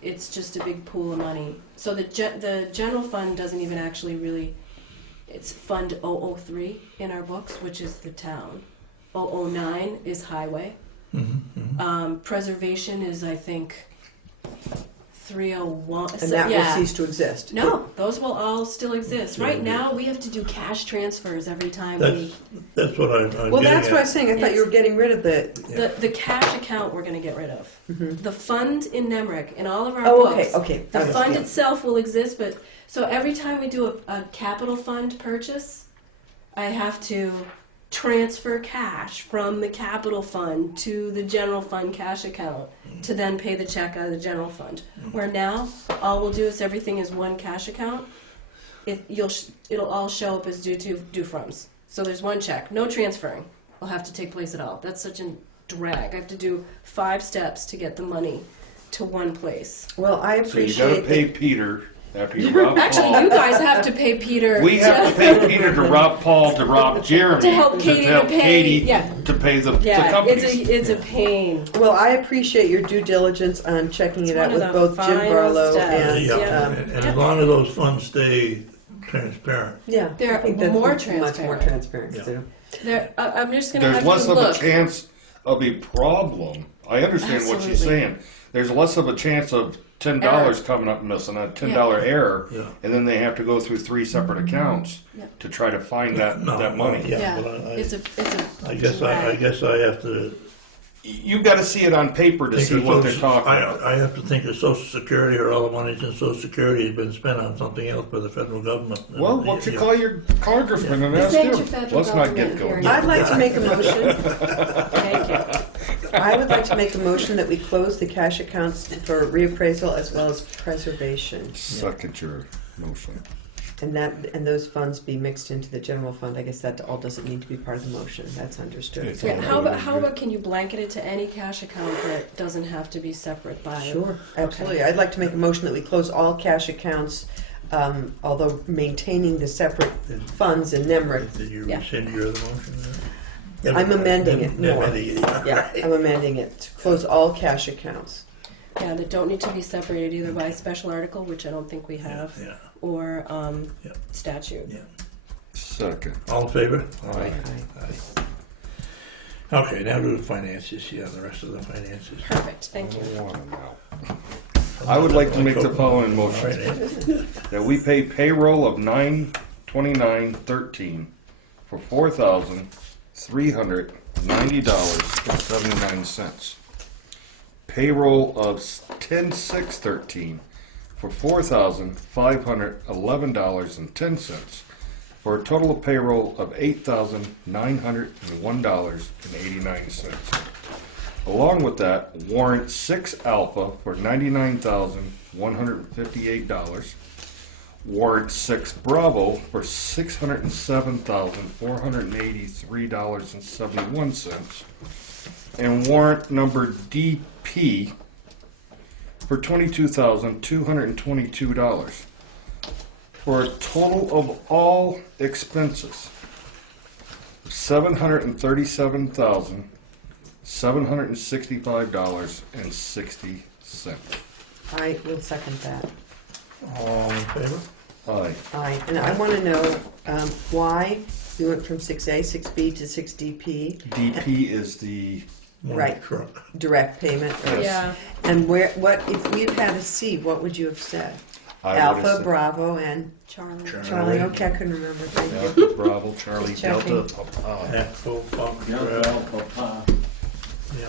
it's just a big pool of money. So the general fund doesn't even actually really, it's Fund 003 in our books, which is the town. 009 is highway. Mm-hmm. Preservation is, I think, 301. And So, that will yeah. cease to exist. No, those will all still exist. Right Yeah. now, we have to do cash transfers every time That's what I'm Well, getting that's what I at. was saying. I thought you were getting rid of the. the cash account we're going to get rid of. Mhm. The fund in Nemrick, in all of our Oh, books, okay. the Okay. fund Yeah. itself will exist, but so every time we do a capital fund purchase, I have to transfer cash from the capital fund to the general fund cash account to then pay the check out of the general fund. Where now, all we'll do is everything is one cash account. It'll all show up as due froms. So there's one check, no transferring will have to take place at all. That's such a drag. I have to do 5 steps to get the money to one place. Well, I So you appreciate. gotta pay Peter after you rob Actually, Paul. you guys have to pay Peter. We have to pay Peter to rob Paul, to rob Jeremy, To help Katie to pay- Katie yeah. to pay the Yeah, companies. it's a pain. Well, I appreciate your due diligence on checking It's it out one with of the both Jim final Barlow steps. and. Yeah, and as long as those funds stay transparent. Yeah, They're I think that's more much more transparent. transparent. Yeah. So. I'm just going to There's have less you of a look. chance of a problem. I understand what she's Absolutely. saying. There's less of a chance of $10 coming up missing, a $10 error, Yeah. and then they have to go through 3 separate accounts Yeah. to try to find that money. Yeah, Yeah, but it's a I guess I have to You've got to see it on paper to think see of what they're Social- talking about. I have to think of Social Security, or all the money's in Social Security has been spent on something else by the federal government. Well, why don't you Yeah. call your congressman and ask Thank him? you, federal Let's not government, get going. here. I'd like to make a motion. Thank you. I would like to make a motion that we close the cash accounts for reappraisal as well as preservation, Second your motion. and those funds be mixed into the general fund. I guess that all doesn't need to be part of the motion. That's understood. It's Yeah, all how about can you blanket it to any cash account that doesn't have to be separate by? Sure, absolutely. I'd like to make a motion that we close all cash accounts, although maintaining the separate funds in NEMRIC. Did you Yeah. rescind your other motion then? I'm amending it more. Amending it, Yeah, I'm amending it to close all cash accounts. Yeah, that don't need to be separated either by special article, which I don't think we have, Yeah. or Yeah. statute. Yeah. Second. All in favor? Aye. Aye. Okay, now to the finances, the rest of the finances. Perfect, thank you. I would like to make the following All motion. right, Ed. That we pay payroll of $929.13 for $4,390.79. Payroll of $10,613 for $4,511.10 for a total of payroll of $8,901.89. Along with that, warrant 6 Alpha for $99,158. Warrant 6 Bravo for $607,483.71. And warrant number DP for $22,222. For a total of all expenses $737,765.60. I will second that. All in favor? Aye. Aye, and I want to know why we went from 6A, 6B to 6DP, DP is the One Right. truck. direct payment. Yes. Yeah, And what if we had had a C, what would you have said? I would have Alpha, said Bravo, and Charlie. Charlie. Okay, I couldn't remember. Thank you. Alpha, Bravo, Charlie, Just checking. Delta, Papa. Echo, Fox, Yeah, Bravo. well, papa. Yeah.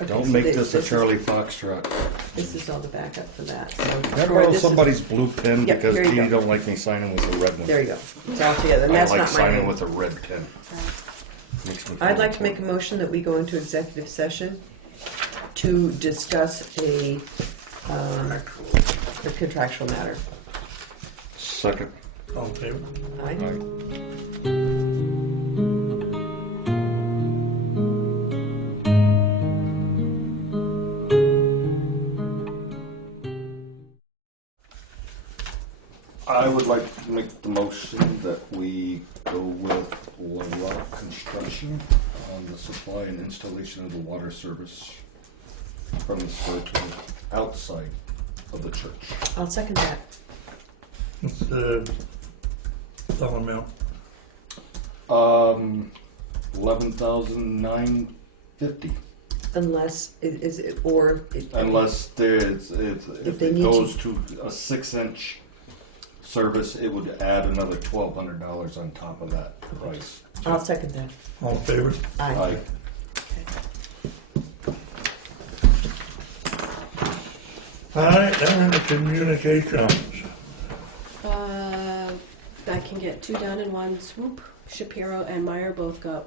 Okay, Don't so make this this a is- Charlie Foxtrot. This is all the backup for that. So Never Troy, know this is- somebody's blue pen Yep, because here you Katie go. don't like me signing with a red one. There you go. It's all together, and I that's like not my signing name. with a red pen. Makes me I'd feel like to make a important. motion that we go into executive session to discuss a contractual matter. Second. All in favor? Aye? Aye. I would like to make the motion that we go with LaRock Construction on the supply and installation of the water service from the circle outside of the church. I'll second that. What's the dollar amount? 11,950. Unless, is it, or? Unless if they it need goes to a 6-inch service, it would add another $1,200 on top of that price. I'll second that. All in favor? Aye. All right, then the communications. I can get 2 done in one swoop. Shapiro and Meyer both got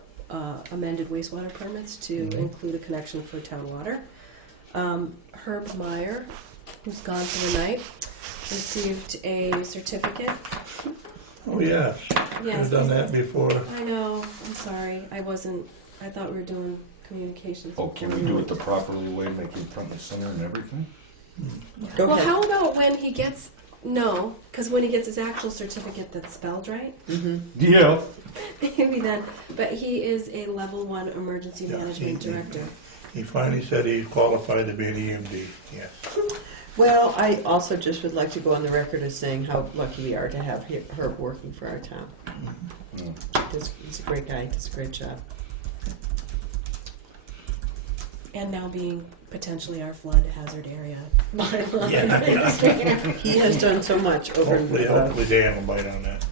amended wastewater permits to include a connection for town water. Herb Meyer, who's gone for the night, received a certificate. Oh, yes. Yes. I've done that before. I know, I'm sorry, I thought we were doing communications. Oh, can we do it the properly way, make it front and center and everything? Go Well, ahead. how about when he gets, no, because when he gets his actual certificate that's spelled right, Yeah. maybe then, but he is a level 1 emergency Yeah, management he- director. He finally said he's qualified to be an EMD, yes. Well, I also just would like to go on the record as saying how lucky we are to have Herb working for our town. He's a great guy, does a great job. And now being potentially our flood hazard area. Yeah. He has done so much over and Hopefully Dan will bite on that.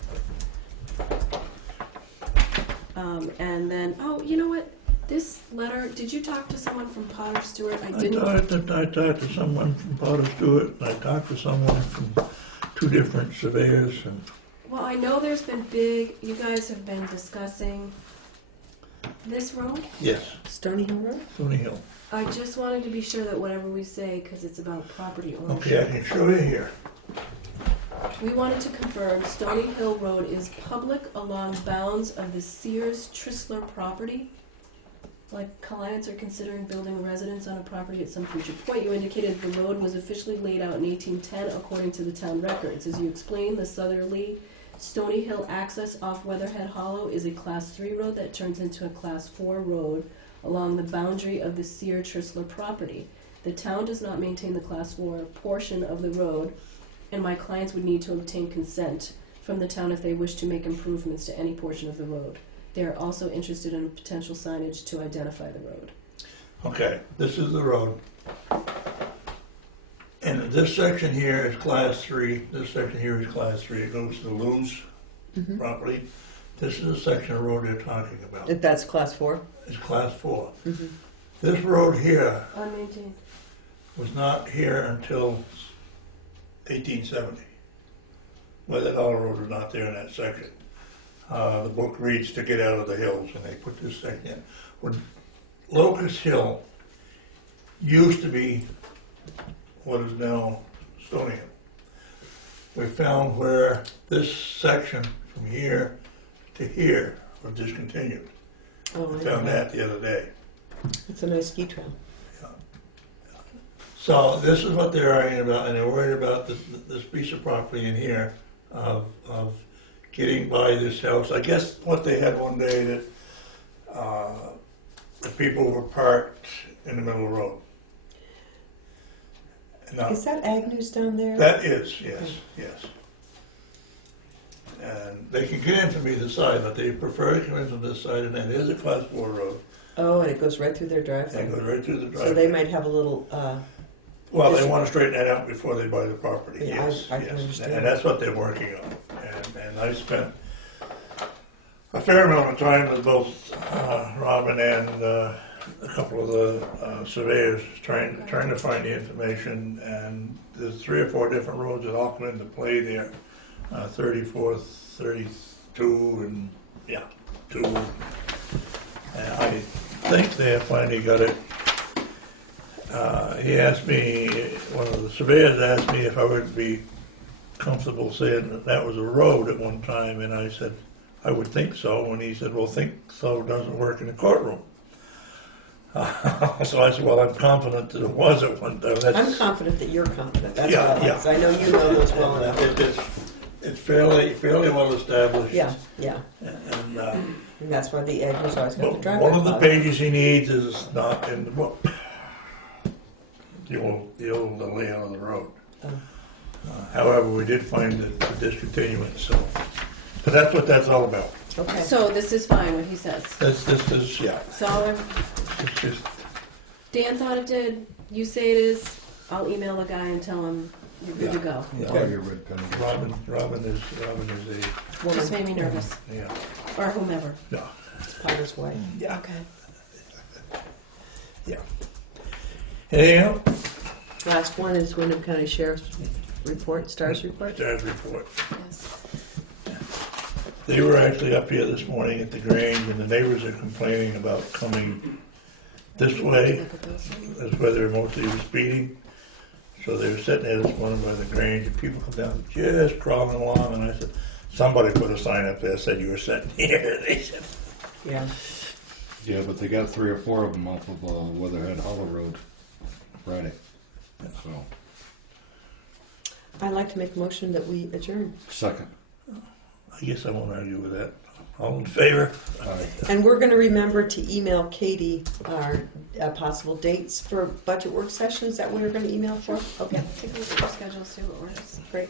And then, oh, you know what? This letter, did you talk to someone from Potter Stewart? I didn't. I talked to someone from Potter Stewart, and I talked to someone from 2 different surveyors, and Well, I know there's been you guys have been discussing this road. yes, Stony Hill Road? Stony Hill. I just wanted to be sure that whatever we say, because it's about property Okay, I ownership. can show you here. We wanted to confirm Stony Hill Road is public along bounds of the Sears Tristler property. Like clients are considering building a residence on a property at some future point. You indicated the road was officially laid out in 1810 according to the town records. As you explained, the southerly Stony Hill access off Weatherhead Hollow is a class 3 road that turns into a class 4 road along the boundary of the Sears Tristler property. The town does not maintain the class 4 portion of the road, and my clients would need to obtain consent from the town if they wish to make improvements to any portion of the road. They are also interested in potential signage to identify the road. Okay, this is the road. And this section here is class 3, this section here is class 3. It goes to the Loons property. This is the section of road they're talking about. That's class 4? It's class 4. This road here Unmaintained. was not here until 1870. Weather Hollow Road was not there in that section. The book reads to get out of the hills, and they put this section in. When Locust Hill used to be what is now Stony Hill, we found where this section from here to here was discontinued. Oh, We I found know. that the other day. It's a nice ski trail. So this is what they're arguing about, and they're worried about this piece of property in here of getting by this house. I guess what they had one day that the people were parked in the middle of the road. And now, Is that Agnew's down there? that is, yes, yes. And they can get in from either side, but they prefer to come in from this side, and then there's a class 4 road. Oh, and it goes right through their And driveway. goes right through the driveway. So they might have a little, Well, they want to straighten that out before they buy the property, Yeah, yes, I can yes. understand. And that's what they're working on. And I spent a fair amount of time with both Robin and a couple of the surveyors trying to find the information. And there's 3 or 4 different roads that all come into play there. 34, 32, and yeah, 2. And I think they have finally got it. He asked me, one of the surveyors asked me if I would be comfortable saying that that was a road at one time, and I said, I would think so, and he said, well, think so doesn't work in the courtroom. So I said, well, I'm confident that it was at one time. I'm confident that you're confident, that's Yeah, all I like, yeah. 'cause I know you know those well enough. It's fairly well established. Yeah, yeah, And and that's why the Agnew's always got the but driveway. one of the plowed. pages he needs is not in the book. The old layout of the road. Oh. However, we did find the discontinuance, so, but that's what that's all about. Okay. So this is fine, what he says. This is, yeah, So it's just, Dan thought it did. You say it is. I'll email the guy and tell him you're good to go. Yeah. Have your red pen. Robin is a, Woman, Just made me nervous. yeah, Or whomever. no, Potter's wife. yeah, Okay. yeah. Anything else? Last one is Wyndham County Sheriff's report, STARS report. Staff report. Yes. They were actually up here this morning at the Grange, and the neighbors are complaining about coming this way. Look at those. That's where they're mostly speeding. So they were sitting there this morning by the Grange, and people come down just crawling along, and I said, somebody put a sign up there, said you were sitting here. They said, Yeah. Yeah, but they got 3 or 4 of them off of Weatherhead Hollow Road Friday. So, I'd like to make a motion that we adjourn. second. I guess I won't argue with that. All in favor? Aye. And we're going to remember to email Katie our possible dates for budget work sessions that we were going to email for. Okay, Take a look at your schedules, see what works. great.